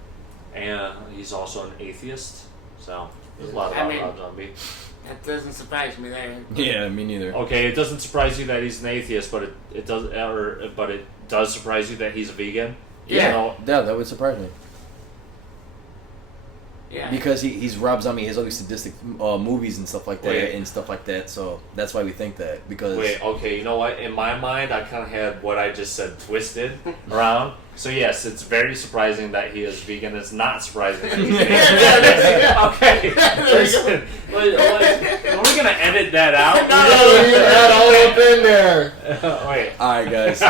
And he's also an atheist. So, there's a lot about Rob Zombie. That doesn't surprise me there. Yeah, me neither. Okay, it doesn't surprise you that he's an atheist, but it does surprise you that he's a vegan. Yeah, that would surprise me. Yeah. Because he's Rob Zombie, he has all these sadistic movies and stuff like that, so that's why we think that. Because okay, you know what? In my mind, I kind of had what I just said twisted around. So yes, it's very surprising that he is vegan. It's not surprising that he's vegan. Okay, listen, are we gonna edit that out? No, you got all up in there. Wait. All right, guys.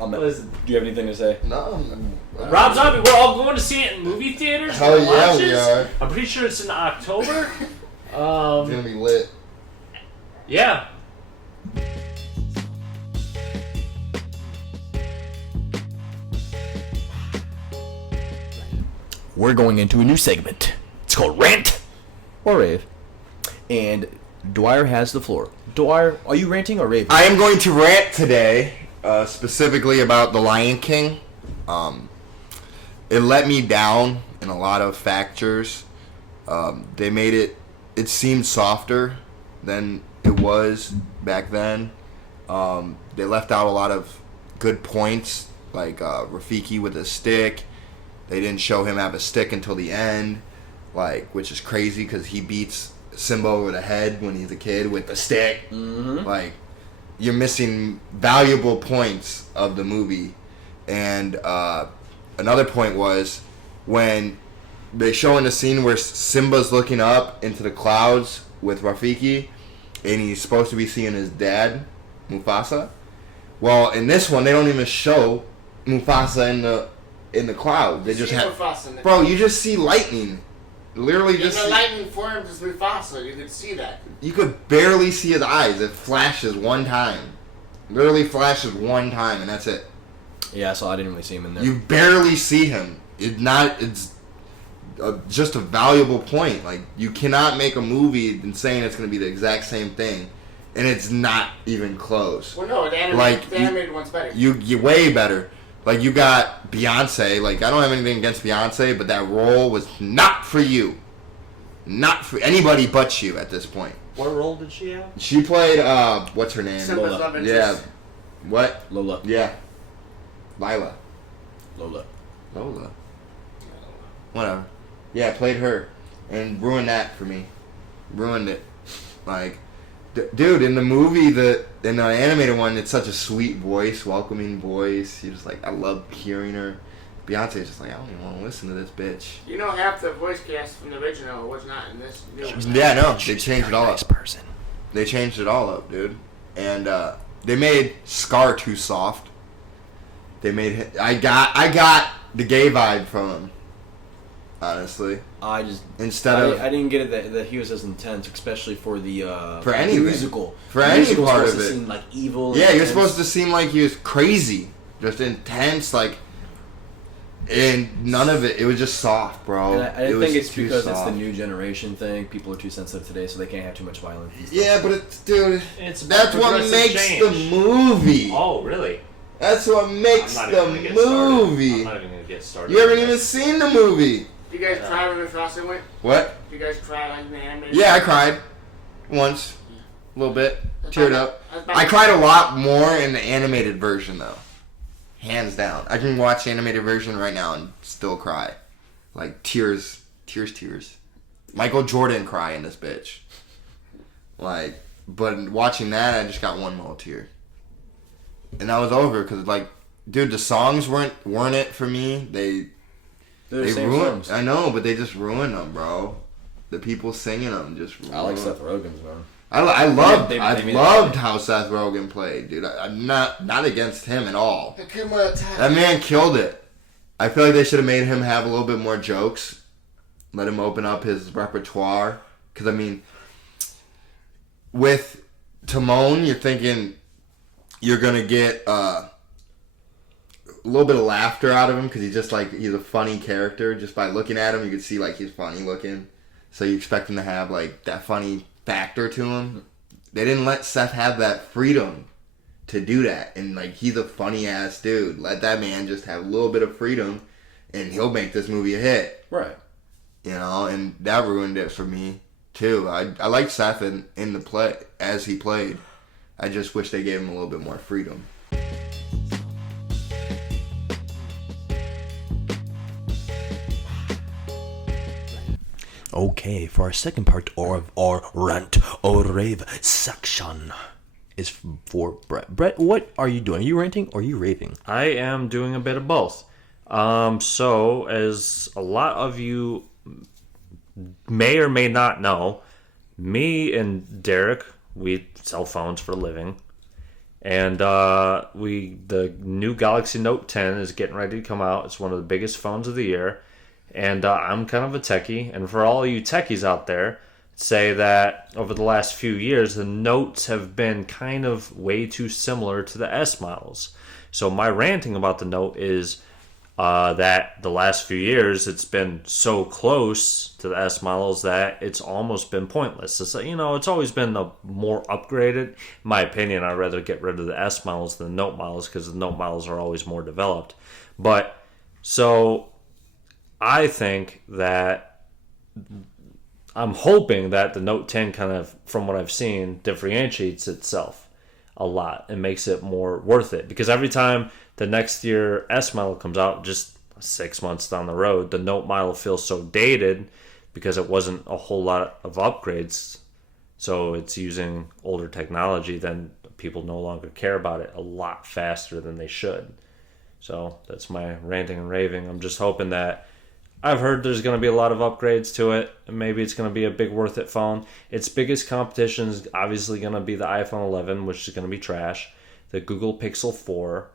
Listen. Do you have anything to say? No. Rob Zombie, we're all going to see it in movie theaters. Hell yeah, we are. I'm pretty sure it's in October. It's gonna be lit. Yeah. We're going into a new segment. It's called Rant or Rave. And Dwyer has the floor. Dwyer, are you ranting or raving? I am going to rant today, specifically about The Lion King. It let me down in a lot of factors. They made it seemed softer than it was back then. They left out a lot of good points, like Rafiki with a stick. They didn't show him have a stick until the end, which is crazy because he beats Simba over the head when he's a kid with a stick. Mm-hmm. You're missing valuable points of the movie. And another point was when they show in the scene where Simba's looking up into the clouds with Rafiki, and he's supposed to be seeing his dad, Mufasa. Well, in this one, they don't even show Mufasa in the cloud. They just have bro. You just see lightning. Literally, just the lightning forms as Mufasa. You could see that. You could barely see his eyes. It flashes one time. Literally flashes one time, and that's it. Yeah, so I didn't really see him in there. You barely see him. It's just a valuable point. You cannot make a movie and saying it's going to be the exact same thing, and it's not even close. Well, no, the animated one's better. You way better. You got Beyonce. I don't have anything against Beyonce, but that role was not for you. Not for anybody but you at this point. What role did she have? She played, what's her name? Simba's Lola. love interest. Yeah. What? Lola. Yeah. Lila. Lola. Lola. Whatever. Yeah, played her. And ruined that for me. Ruined it. Like, dude, in the movie, in the animated one, it's such a sweet voice, welcoming voice. You're just like, I love hearing her. Beyonce's just like, I don't even want to listen to this bitch. You know, half the voice cast from the original was not in this new one. Yeah, no, they changed it all up. They changed it all up, dude. And they made Scar too soft. They made him, I got the gay vibe from him. Honestly, I didn't get it that he was as intense, especially for the for any musical. For any part of it, seem like evil. Yeah, you're supposed to seem like he was crazy, just intense, like. And none of it. It was just soft, bro. And I think it's because it's the new generation thing. People are too sensitive today, so they can't have too much violence. Yeah, but that's what makes the movie. Oh, really? That's what makes the movie. I'm not even gonna get started. You haven't even seen the movie. You guys cry when the Frosted went? What? You guys cry like the animated? Yeah, I cried once, a little bit, teared up. I cried a lot more in the animated version though. Hands down. I can watch the animated version right now and still cry. Like, tears. Michael Jordan cry in this bitch. Like, but watching that, I just got one more tear. And that was over, because, like, dude, the songs weren't it for me. They ruined. I know, but they just ruined them, bro. The people singing them just ruined. I like Seth Rogen's, man. I loved how Seth Rogen played, dude. I'm not against him at all. That man killed it. I feel like they should have made him have a little bit more jokes. Let him open up his repertoire. Because, I mean, with Timon, you're thinking you're going to get a little bit of laughter out of him because he's a funny character. Just by looking at him, you can see, like, he's funny looking. So you expect him to have, like, that funny factor to him. They didn't let Seth have that freedom to do that, and like, he's a funny ass dude. Let that man just have a little bit of freedom and he'll make this movie a hit, right? You know, and that ruined it for me too. I like Seth in the play as he played. I just wish they gave him a little bit more freedom. Okay, for our second part of our rant or rave section is for Brett. Brett, what are you doing? Are you ranting or are you raving? I am doing a bit of both. So, as a lot of you may or may not know, me and Derek, we sell phones for a living. And the new Galaxy Note 10 is getting ready to come out. It's one of the biggest phones of the year. And I'm kind of a techie, and for all you techies out there, say that over the last few years, the Notes have been kind of way too similar to the S models. So my ranting about the Note is that the last few years, it's been so close to the S models that it's almost been pointless. It's, it's always been the more upgraded. In my opinion, I'd rather get rid of the S models than the Note models because the Note models are always more developed. But, so I think that I'm hoping that the Note 10 kind of, from what I've seen, differentiates itself a lot and makes it more worth it. Because every time the next year S model comes out, just 6 months down the road, the Note model feels so dated because it wasn't a whole lot of upgrades. So it's using older technology, then people no longer care about it a lot faster than they should. So that's my ranting and raving. I'm just hoping that I've heard there's going to be a lot of upgrades to it, and maybe it's going to be a big worth it phone. Its biggest competition is obviously going to be the iPhone 11, which is going to be trash. The Google Pixel 4.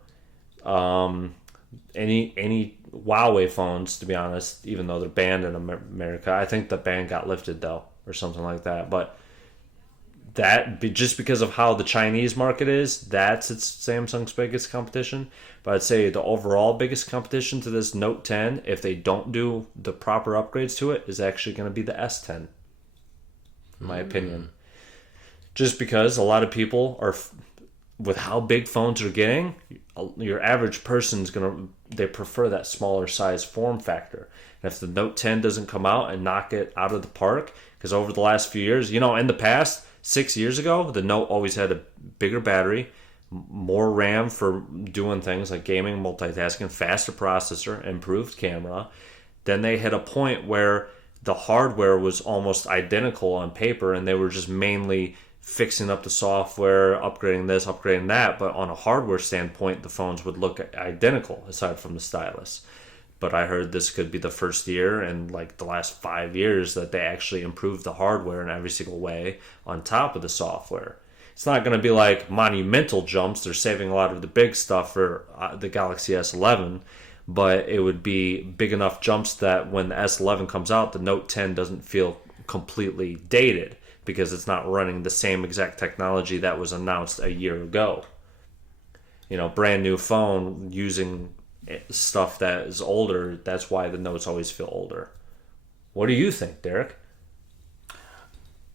Any Huawei phones, to be honest, even though they're banned in America. I think the ban got lifted, though, or something like that. But just because of how the Chinese market is, that's Samsung's biggest competition. But I'd say the overall biggest competition to this Note 10, if they don't do the proper upgrades to it, is actually going to be the S10, in my opinion. Just because a lot of people are, with how big phones are getting, your average person's they prefer that smaller size form factor. And if the Note 10 doesn't come out and knock it out of the park, because over the last few years, in the past, 6 years ago, the Note always had a bigger battery, more RAM for doing things like gaming, multitasking, faster processor, improved camera. Then they hit a point where the hardware was almost identical on paper, and they were just mainly fixing up the software, upgrading this, upgrading that. But on a hardware standpoint, the phones would look identical aside from the stylus. But I heard this could be the first year in like the last 5 years that they actually improved the hardware in every single way on top of the software. It's not going to be like monumental jumps. They're saving a lot of the big stuff for the Galaxy S11, but it would be big enough jumps that when the S11 comes out, the Note 10 doesn't feel completely dated because it's not running the same exact technology that was announced a year ago. You know, brand new phone using stuff that is older, that's why the Notes always feel older. What do you think, Derek?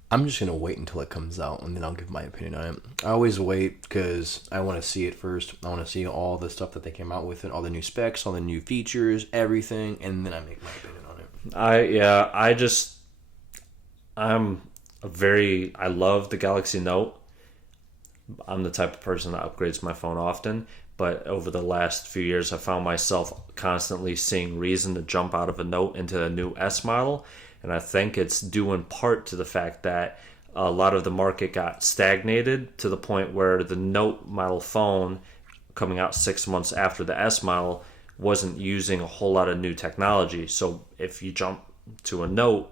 I'm just going to wait until it comes out, and then I'll give my opinion on it. I always wait because I want to see it first. I want to see all the stuff that they came out with, and all the new specs, all the new features, everything, and then I make my opinion on it. I love the Galaxy Note. I'm the type of person that upgrades my phone often, but over the last few years, I found myself constantly seeing reason to jump out of a Note into a new S model. And I think it's due in part to the fact that a lot of the market got stagnated to the point where the Note model phone coming out 6 months after the S model wasn't using a whole lot of new technology. So if you jump to a Note,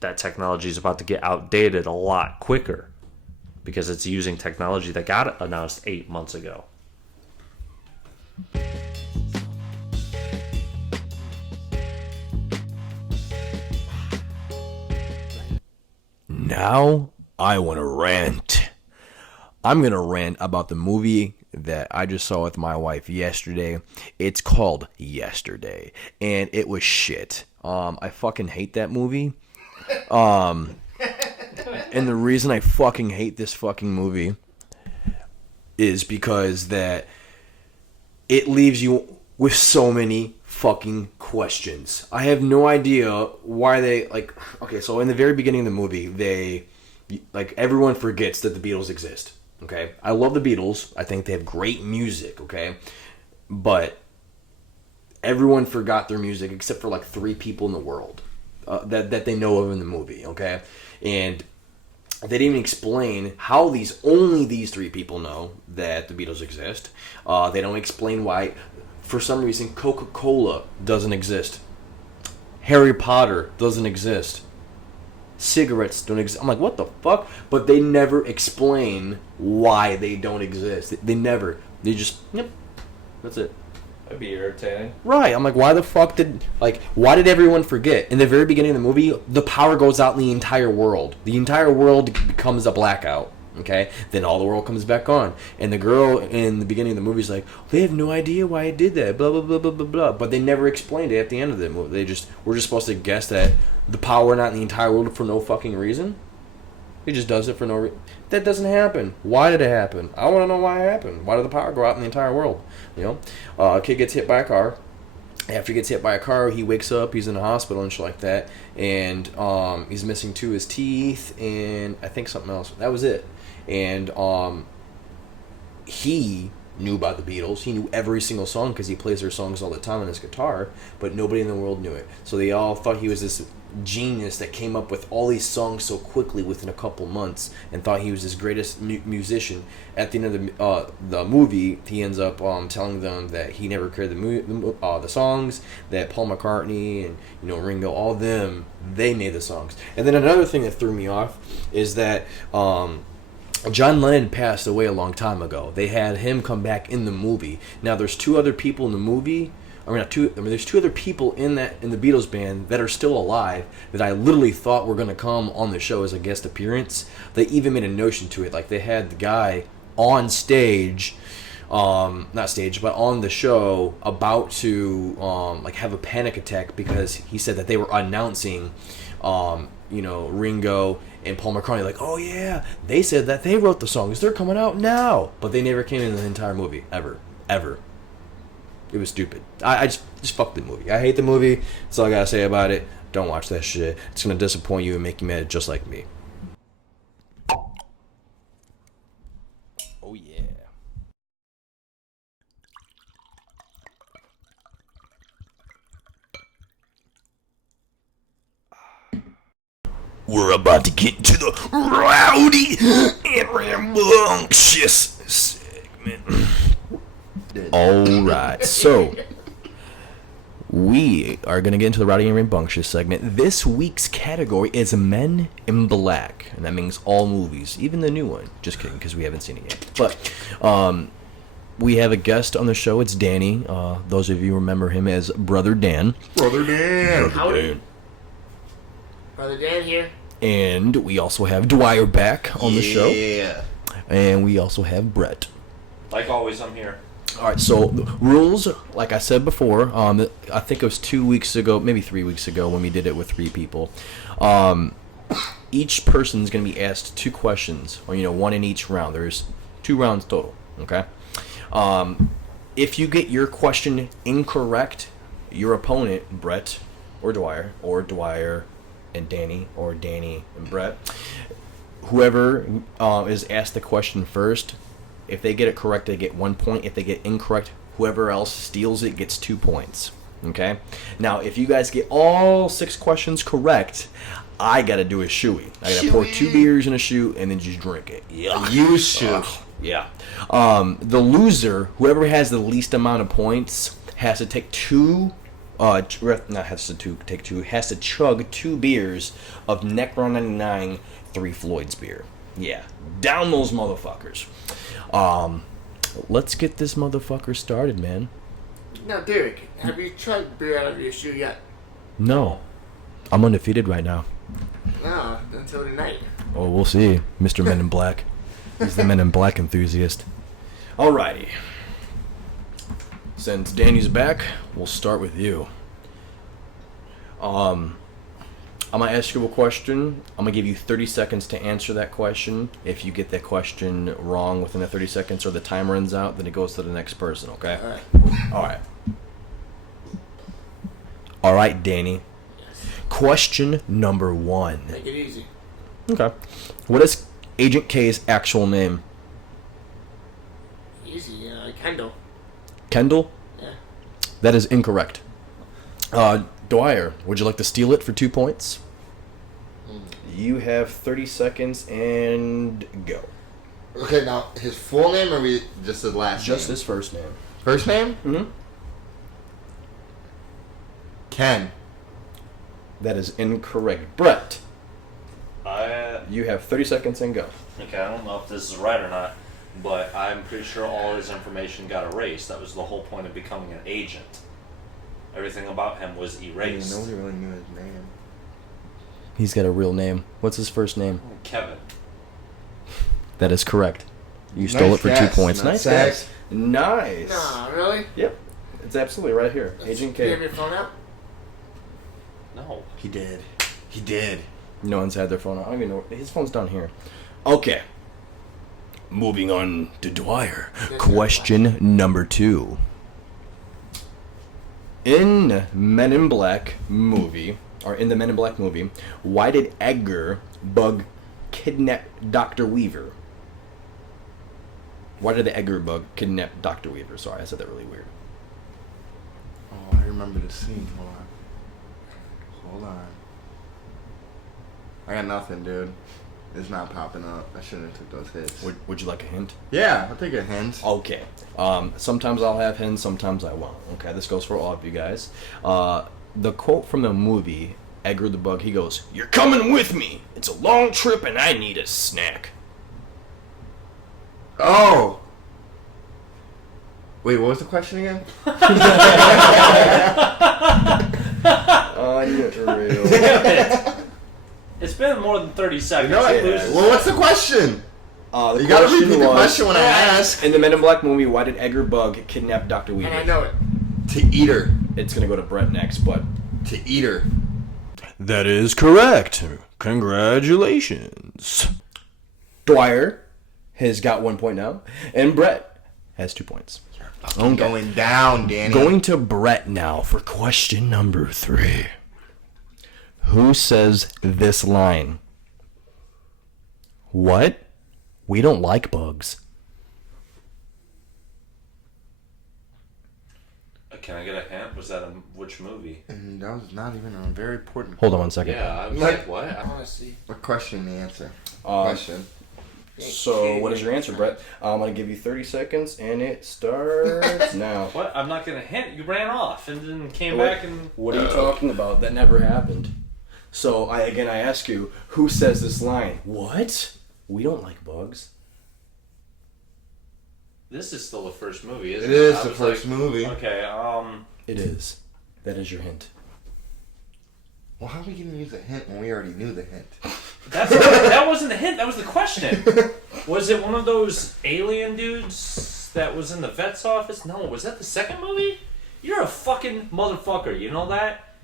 that technology is about to get outdated a lot quicker because it's using technology that got announced 8 months ago. Now I want to rant. I'm going to rant about the movie that I just saw with my wife yesterday. It's called Yesterday, and it was shit. I fucking hate that movie. And the reason I fucking hate this fucking movie is because that it leaves you with so many fucking questions. I have no idea why they, like, okay, so in the very beginning of the movie, they, like, everyone forgets that the Beatles exist, okay? I love the Beatles. I think they have great music, okay? But everyone forgot their music except for, like, 3 people in the world that they know of in the movie, okay? And they didn't even explain how only these 3 people know that the Beatles exist. They don't explain why, for some reason, Coca-Cola doesn't exist. Harry Potter doesn't exist. Cigarettes don't exist. I'm like, what the fuck? But they never explain why they don't exist. They never. They just, yep, that's it. That'd be irritating. Right. I'm like, why why did everyone forget? In the very beginning of the movie, the power goes out in the entire world. The entire world becomes a blackout. Okay? Then all the world comes back on. And the girl in the beginning of the movie is like, they have no idea why I did that. Blah, blah, blah, blah, blah, blah. But they never explained it at the end of the movie. We're just supposed to guess that the power went out in the entire world for no fucking reason. It just does it for no reason. That doesn't happen. Why did it happen? I want to know why it happened. Why did the power go out in the entire world? You know? A kid gets hit by a car. After he gets hit by a car, he wakes up. He's in the hospital and shit like that. And he's missing 2 of his teeth and I think something else. That was it. And he knew about the Beatles. He knew every single song because he plays their songs all the time on his guitar. But nobody in the world knew it. So they all thought he was this genius that came up with all these songs so quickly within a couple months and thought he was his greatest musician. At the end of the movie, he ends up telling them that he never created the songs, that Paul McCartney and Ringo, all of them, they made the songs. And then another thing that threw me off is that John Lennon passed away a long time ago. They had him come back in the movie. Now there's 2 other people in the movie. There's 2 other people in the Beatles band that are still alive that I literally thought were going to come on the show as a guest appearance. They even made a notion to it. Like, they had the guy on stage, not stage, but on the show about to, have a panic attack because he said that they were announcing, Ringo and Paul McCartney, like, oh yeah, they said that they wrote the songs. They're coming out now. But they never came in the entire movie. Ever. It was stupid. I just fuck the movie. I hate the movie. That's all I gotta say about it. Don't watch that shit. It's gonna disappoint you and make you mad just like me. Oh yeah. we're about to get into the Rowdy and Rambunctious segment. Alright, so we are going to get into the Rowdy and Rambunctious segment. This week's category is Men in Black, and that means all movies, even the new one. Just kidding, because we haven't seen it yet. But we have a guest on the show. It's Danny. Those of you remember him as Brother Dan. Brother Dan. Howdy. Brother Dan here. And we also have Dwyer back on the show. Yeah. And we also have Brett. Like always, I'm here. All right, so the rules, like I said before, I think it was 2 weeks ago, maybe 3 weeks ago when we did it with 3 people. Each person is going to be asked 2 questions, or one in each round. There's 2 rounds total, okay? If you get your question incorrect, your opponent, Brett or Dwyer and Danny, or Danny and Brett, whoever is asked the question first, if they get it correct, they get 1 point. If they get incorrect, whoever else steals it gets 2 points. Okay? Now, if you guys get all 6 questions correct, I got to do a shoey. I got to pour 2 beers in a shoe and then just drink it. Yeah. You should. Yeah. The loser, whoever has the least amount of points, has to take has to chug 2 beers of Necron 99 3 Floyd's beer. Yeah. Down those motherfuckers. Let's get this motherfucker started, man. Now, Derek, have you tried beer out of your shoe yet? No. I'm undefeated right now. No, until tonight. Oh, we'll see, Mr. Men in Black. He's the Men in Black enthusiast. Alrighty. Since Danny's back, we'll start with you. I'm going to ask you a question. I'm going to give you 30 seconds to answer that question. If you get that question wrong within the 30 seconds or the time runs out, then it goes to the next person, okay? Alright. Alright, Danny. Yes. Question number 1. Take it easy. Okay. What is Agent K's actual name? Easy, Kendall. Kendall? Yeah. That is incorrect. Dwyer, would you like to steal it for 2 points? You have 30 seconds and go. Okay, now his full name or just his last name? Just his first name. First name? Mm-hmm. Ken. That is incorrect. Brett, I you have 30 seconds and go. Okay, I don't know if this is right or not, but I'm pretty sure all his information got erased. That was the whole point of becoming an agent. Everything about him was erased. Nobody really knew his name. He's got a real name. What's his first name? Kevin. That is correct. You stole it for 2 points. Nice guess. Sex. Nice. Nah, really? Yep. It's absolutely right here. Agent Do you have K. your phone out? No. He did. He did. No one's had their phone out. I don't even know. His phone's down here. Okay. Moving on to Dwyer. Question number 2. In the Men in Black movie, why did Edgar Bug kidnap Dr. Weaver? Why did the Edgar Bug kidnap Dr. Weaver? Sorry, I said that really weird. Oh, I remember the scene. Hold on. I got nothing, dude. It's not popping up. I shouldn't have took those hits. Would you like a hint? Yeah, I'll take a hint. Okay. Sometimes I'll have hints, sometimes I won't. Okay, this goes for all of you guys. The quote from the movie, Edgar the Bug, he goes, "You're coming with me. It's a long trip and I need a snack." Oh! Wait, what was the question again? Unreal. It's been more than 30 seconds. No, well, what's the question? You gotta repeat the question when I ask. In the Men in Black movie, why did Edgar Bug kidnap Dr. Weaver? And I know it. To eat her. It's gonna go to Brett next, but... To eat her. That is correct. Congratulations. Dwyer has got 1 point now, and Brett has 2 points. I'm going down, Danny. Going to Brett now for question number 3. Who says this line? What? We don't like bugs. Can I get a hint? Was that which movie? And that was not even a very important. Hold on 1 second. Yeah, I was like, what? I want to see. A question, the answer. Question. So, what is your answer, Brett? I'm going to give you 30 seconds, and it starts now. What? I'm not going to hint. You ran off and then came back and... What are you talking about? That never happened. So, I ask you, who says this line? What? We don't like bugs. This is still the first movie, isn't It it? is the first movie. Okay, It is. That is your hint. Well, how are we going to use a hint when we already knew the hint? that wasn't the hint, that was the question. Was it one of those alien dudes that was in the vet's office? No, was that the second movie? You're a fucking motherfucker, you know that?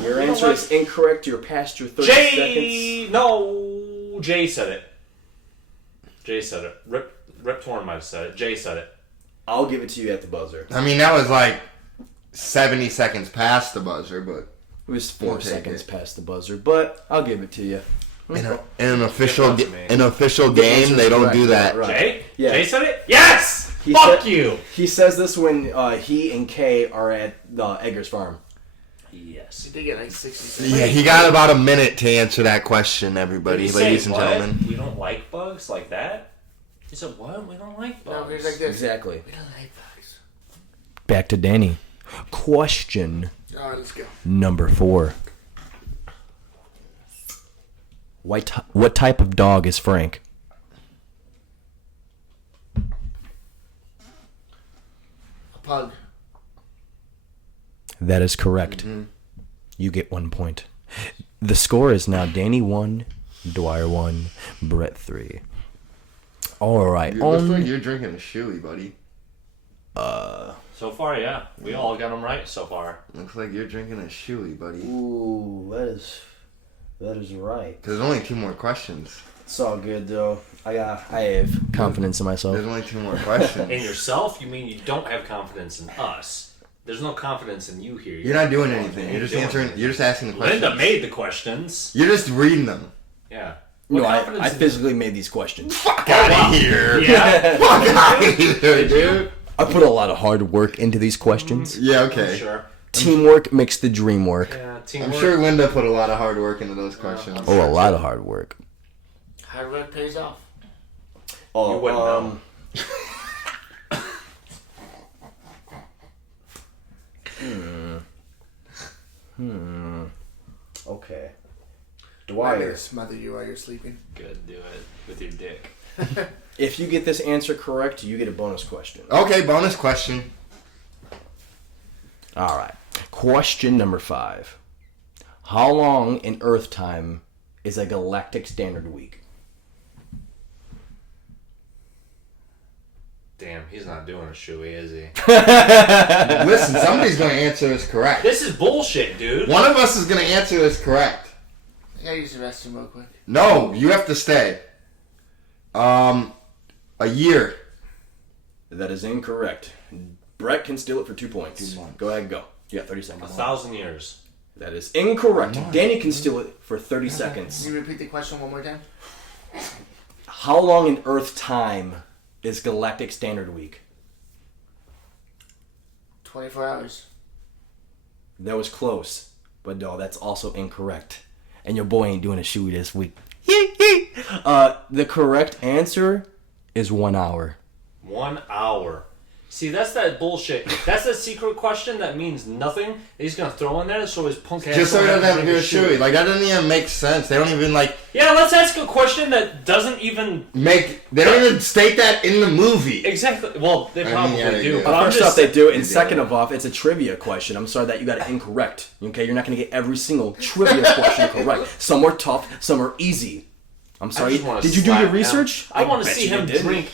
Your answer is incorrect. You're past your 30 seconds. No, Jay said it. Jay said it. Rip Torn might have said it. Jay said it. I'll give it to you at the buzzer. I mean, that was like 70 seconds past the buzzer, but... It was 4 seconds past the buzzer, but I'll give it to you. In an official game, they don't do that. Right. Jay? Yeah. Jay said it? Yes! Fuck you! He says this when he and Kay are at Edgar's farm. Yes. Did they get like 60 seconds? Yeah, he got about a minute to answer that question, everybody, ladies and gentlemen. We don't like bugs like that? He said, what? We don't like bugs. No, he's like this. Exactly. We don't like bugs. Back to Danny. Question Alright, let's go. number 4. What type of dog is Frank? A pug. That is correct. Mm-hmm. You get 1 point. The score is now Danny 1, Dwyer 1, Brett 3. All right. Looks like you're drinking a shoey, buddy. So far, yeah. We all got them right so far. Looks like you're drinking a shoey, buddy. Ooh, that is right. There's only 2 more questions. It's all good though. I have confidence in myself. There's only 2 more questions. In yourself? You mean you don't have confidence in us? There's no confidence in you here. You're not doing anything. You're just answering. You're just asking the questions. Linda made the questions. You're just reading them. Yeah. No, What I confidence in- physically made these questions. Fuck out of here. Yeah. Fuck out of here, dude. I put a lot of hard work into these questions. Yeah, I'm okay. sure. Teamwork makes the dream work. Yeah, I'm teamwork. sure Linda put a lot of hard work into those questions. Oh, a lot of hard work. Hard work pays off. Oh, You wouldn't know. Okay. I'm Dwyer, gonna smother you while you're sleeping. Good, do it with your dick. if you get this answer correct, you get a bonus question. Okay, bonus question. All right. Question number 5. How long in Earth time is a galactic standard week? Damn, he's not doing a shoey, is he? Listen, somebody's going to answer this correct. This is bullshit, dude. One of us is going to answer this correct. I gotta use the restroom real quick. No, you have to stay. A year. That is incorrect. Brett can steal it for 2 points. 2 months. Go ahead and go. Yeah, 30 seconds. 1,000 years. That is incorrect. Danny can steal it for 30 seconds. Can you repeat the question one more time? How long in Earth time is Galactic Standard Week? 24 hours. That was close, but no, that's also incorrect. And your boy ain't doing a shoey this week. The correct answer is 1 hour. 1 hour. See, that's that bullshit. That's that secret question that means nothing. That he's gonna throw in there so his punk ass. Just so he don't doesn't have to drink do a shoey. Like, that doesn't even make sense. They don't even, like, Yeah, let's ask a question that doesn't even they don't even state that in the movie. exactly. Well, they I mean, probably yeah, they do. do. But I'm First just off, they do, and They do. second of all, it's a trivia question. I'm sorry that you got it incorrect. Okay, you're not going to get every single trivia question correct. Some are tough, some are easy. I'm sorry. just wanna Did you do slap your him. research? I want to bet see you him didn't. drink.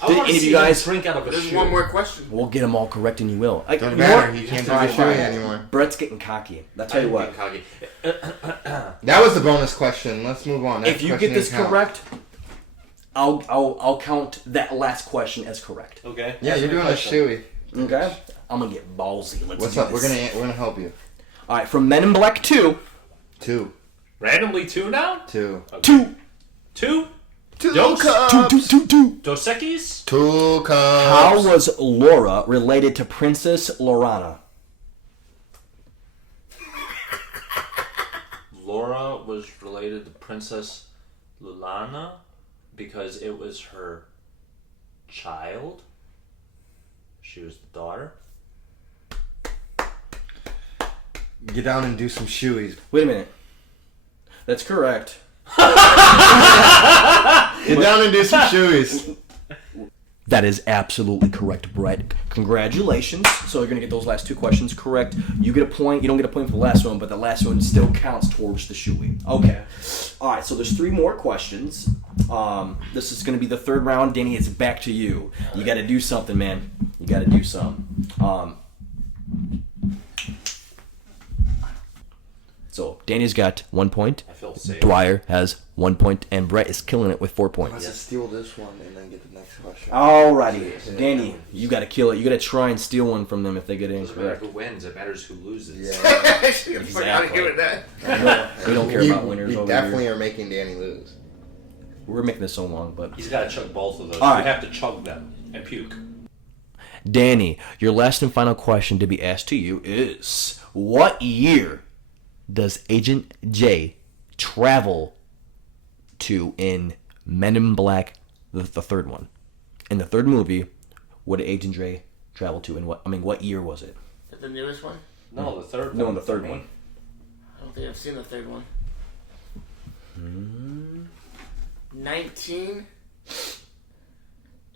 I Did want to any of see you guys- him drink out of a There's shoe. one more question. We'll get them all correct, and you will. Doesn't You know matter. what? He can't do Alright, a shoey fine. anymore. Brett's getting cocky. I'll tell you what. Cocky. That was the bonus question. Let's move on. That If you question get this didn't count. correct, I'll count that last question as correct. Okay. Yeah, you're doing a shoey. Okay. I'm gonna get ballsy. Let's What's do up? this. We're gonna help you. All right, from Men in Black 2. 2. Randomly 2 now? 2. 2. 2? Two Dos. cups. Two. Dos Equis? 2 cups. How was Laura related to Princess Lorana? Laura was related to Princess Lulana because it was her child. She was the daughter. Get down and do some shoeies. Wait a minute. That's correct. Get down and do some shoeies. That is absolutely correct, Brett. Congratulations. So you're going to get those last 2 questions correct. You get a point. You don't get a point for the last one, but the last one still counts towards the shoey. Okay. All right, so there's 3 more questions. This is going to be the 3rd round. Danny, it's back to you. You got to do something, man. You got to do something. So Danny's got 1 point. I feel safe. Dwyer has 1 point, and Brett is killing it with 4 points. Let's steal this one and then get the next question. Alrighty, Danny, you gotta kill it. You gotta try and steal one from them if they get it It doesn't matter incorrect. who wins, it matters who loses. Yeah. Exactly. With that. We don't care about winners We over definitely here. are making Danny lose. We're making this so long, but He's got to chug both of those. All right. You have to chug them and puke. Danny, your last and final question to be asked to you is: what year does Agent J travel to in Men in Black, the 3rd one? In the 3rd movie, what did Agent J travel to? What year was it? The newest one? No, the third one. No, in the 3rd one. I don't think I've seen the 3rd one.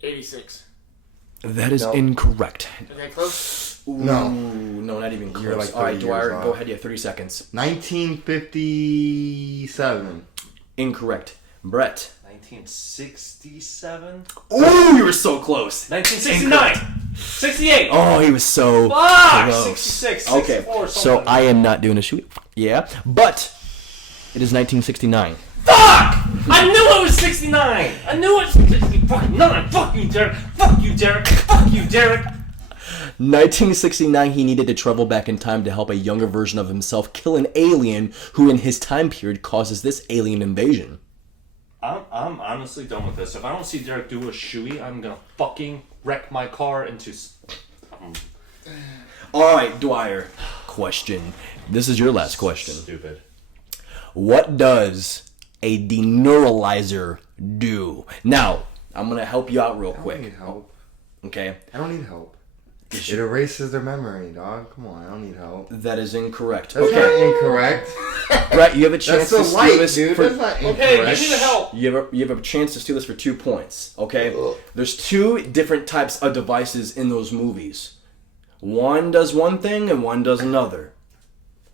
1986. That is No. incorrect. Is that close? No. No, not even close. You're like All right, 30 Dwyer, years go off. ahead. You have 30 seconds. 1957. Incorrect. Brett. 1967? Oh, you were so close. 1969! 68! Oh, he was so Fuck! close. 66, Okay, 64, so something. I am not doing a shoot. Yeah, but it is 1969. Fuck! I knew it was 69! I knew it! Fucking 9! Fuck you, Derek! Fuck you, Derek! Fuck you, Derek! 1969, he needed to travel back in time to help a younger version of himself kill an alien who in his time period causes this alien invasion. I'm honestly done with this. If I don't see Derek do a shoey, I'm gonna fucking wreck my car into... Alright, Dwyer. Question. This is your last question. Stupid. What does a deneuralizer do? Now, I'm going to help you out real I don't quick. need help. Okay? I don't need help. It erases their memory, dog. Come on, I don't need help. That is incorrect. That's Okay. not incorrect. Brett, you have a chance That's to so steal light, this dude. for... That's not incorrect. Okay, give me the help! You have a chance to steal this for 2 points, okay? Ugh. There's 2 different types of devices in those movies. One does one thing and one does another.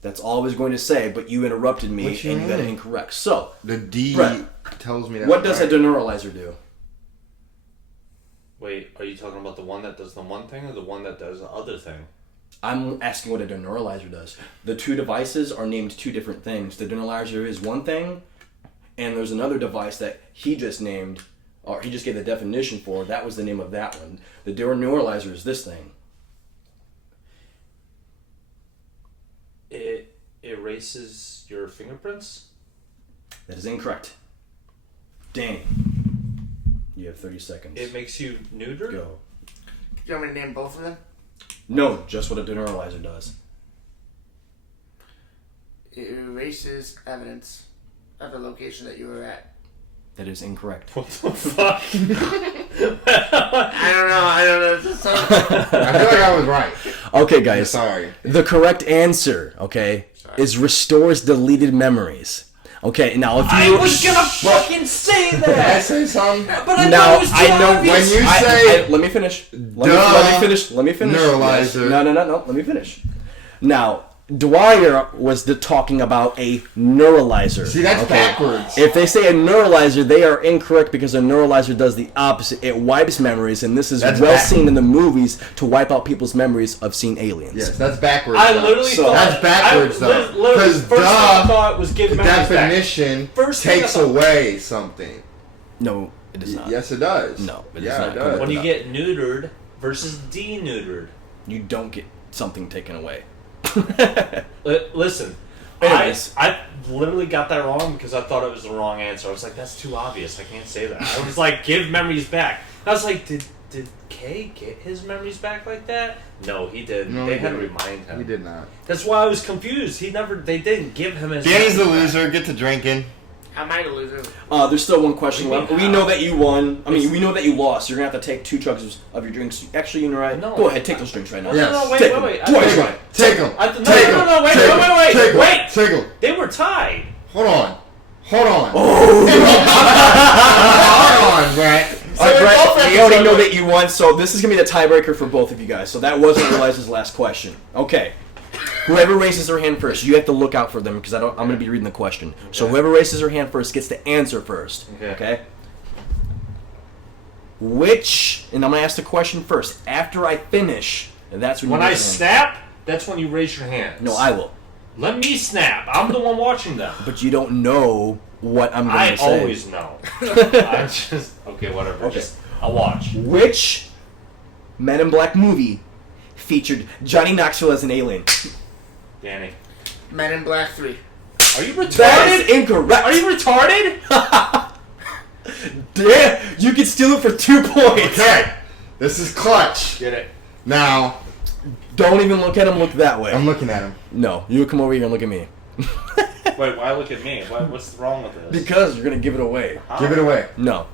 That's all I was going to say, but you interrupted me What you and you got it mean? incorrect. So, The D Brett, tells me that. what does a deneuralizer do? Wait, are you talking about the one that does the one thing or the one that does the other thing? I'm asking what a deneuralizer does. The 2 devices are named 2 different things. The deneuralizer is one thing, and there's another device that he just named, or he just gave the definition for. That was the name of that one. The deneuralizer is this thing. It erases your fingerprints? That is incorrect. Danny, you have 30 seconds. It makes you neuter? Go. Do you want me to name both of them? No, just what a deneuralizer does. It erases evidence of the location that you were at. That is incorrect. What the fuck? I don't know. It's just so... I feel like I was right. Okay, guys. Sorry. The correct answer, okay, is restores deleted memories. Okay, now if you... I was gonna fucking say Can I that! say something? But I Now, thought it was too I know obvious. When you I- say... let me finish. Let me finish. Neuralizer. Yes. No. Let me finish. Now, Dwyer was talking about a neuralizer. See, that's backwards. If they say a neuralizer, they are incorrect because a neuralizer does the opposite. It wipes memories, and this is That's well back- seen in the movies to wipe out people's memories of seeing aliens. Yes, that's backwards. I though. literally So- thought... That's backwards, though. Literally, Because first thing I thought was give the memories back. definition First thing I takes thought- away something. No, it does not. Yes, it does. No, it does yeah, not. it does. When you get neutered versus deneutered. You don't get something taken away. Listen, Anyways. I literally got that wrong because I thought it was the wrong answer. I was like, that's too obvious. I can't say that. I was like, give memories back. I was like, did Kay get his memories back like that? No, he didn't. No, they he had to didn't. remind him. He did not. That's why I was confused. They didn't give him his Danny's the memories back. loser. Get to drinking. I might have loser. There's still one question left. We know that you won. I mean, we know that you lost. You're gonna have to take 2 chugs of your drinks. Actually, you know right. No. Go ahead, take those drinks right now. Yes. No, wait. Twice right. Take them. No, wait. Take them. They were tied. Hold on. Oh. Hold on, Brett. Brett, we already know that you won, so this is gonna be the tiebreaker for both of you guys. So that wasn't Eliza's last question. Okay. Whoever raises their hand first, you have to look out for them because I'm going to be reading the question. Okay. So whoever raises their hand first gets to answer first. Okay? And I'm going to ask the question first. After I finish, that's when I snap, that's when you raise your hand. No, I will. Let me snap. I'm the one watching them. But you don't know what I'm going to say. I always know. Okay, whatever. Okay. I'll watch. Which Men in Black movie featured Johnny Knoxville as an alien? Danny. Men in Black 3. Are you retarded? That is incorrect. Are you retarded? Damn, you can steal it for 2 points. Okay. This is clutch. Get it. Now. Don't even look at him, look that way. I'm looking at him. No, you come over here and look at me. Wait, why look at me? What's wrong with this? Because you're going to give it away. How? Give it away. No.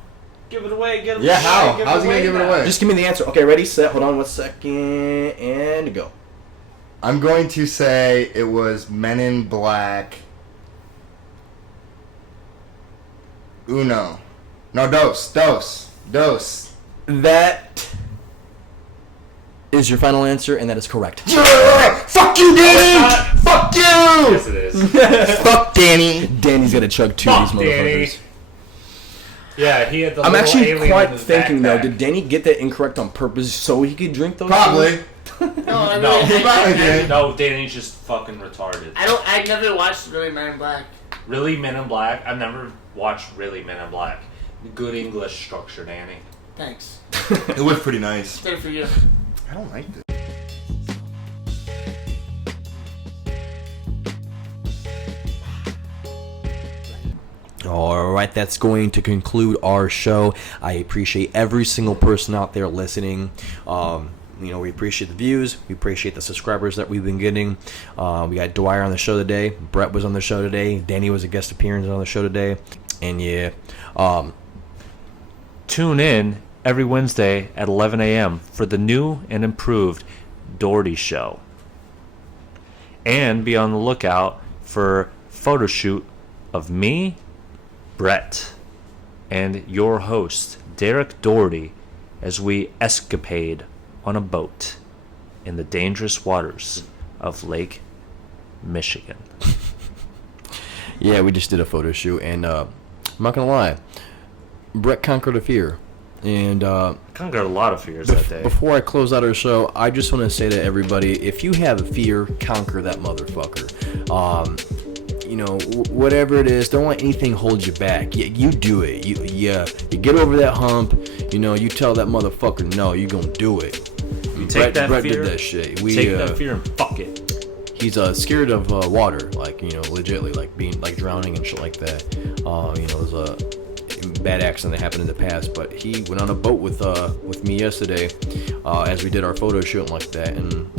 Give it away. Get it Yeah, away. how? How's he going to give it away? Just give me the answer. Okay, ready, set, hold on 1 second, and go. I'm going to say it was Men in Black. Uno. No, dos. That is your final answer, and that is correct. Yeah! Fuck you, Danny! Fuck you! Yes, it is. Fuck Danny. Danny's got to chug 2 of these Danny. motherfuckers. Yeah, he had the I'm little actually alien quite in his thinking, though, backpack. did Danny get that incorrect on purpose so he could drink those? Probably. No, Danny's just fucking retarded. I never watched really Men in Black. Really, Men in Black? I've never watched really Men in Black. Good English structure, Danny. Thanks. It was pretty nice. Good for you. I don't like this. Alright, that's going to conclude our show. I appreciate every single person out there listening. We appreciate the views. We appreciate the subscribers that we've been getting. We got Dwyer on the show today. Brett was on the show today. Danny was a guest appearance on the show today. And yeah. Tune in every Wednesday at 11 a.m. for the new and improved Dougherty show. And be on the lookout for photo shoot of me, Brett, and your host, Derek Dougherty, as we escapade on a boat in the dangerous waters of Lake Michigan. Yeah, we just did a photo shoot, and I'm not gonna lie, Brett conquered a fear. And Conquered a lot of fears that day. Before I close out our show, I just want to say to everybody, if you have a fear, conquer that motherfucker. Whatever it is, don't let anything hold you back. You do it. You get over that hump. You tell that motherfucker no. You gonna do it. You take that Brett fear. did that shit. Take that fear and fuck it. He's scared of water, legitly, like being drowning and shit like that. There's a bad accident that happened in the past, but he went on a boat with me yesterday as we did our photo shoot and like that, and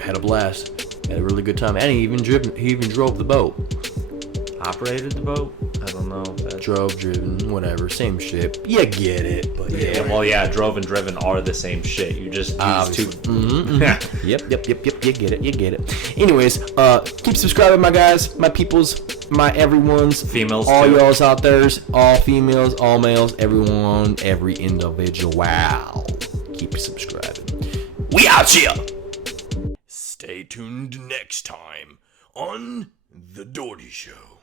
had a blast, had a really good time, and he even drove the boat. Operated the boat? I don't know. Driven, whatever, same ship. You get it, but yeah. Drove and driven are the same shit. You just use two. Mm-hmm. Yep. You get it. Anyways, keep subscribing, my guys, my peoples, my everyone's, females, all too. y'all's out there's, all females, all males, everyone, every individual. Wow. Keep subscribing. We out here. Stay tuned next time on The Dougherty Show.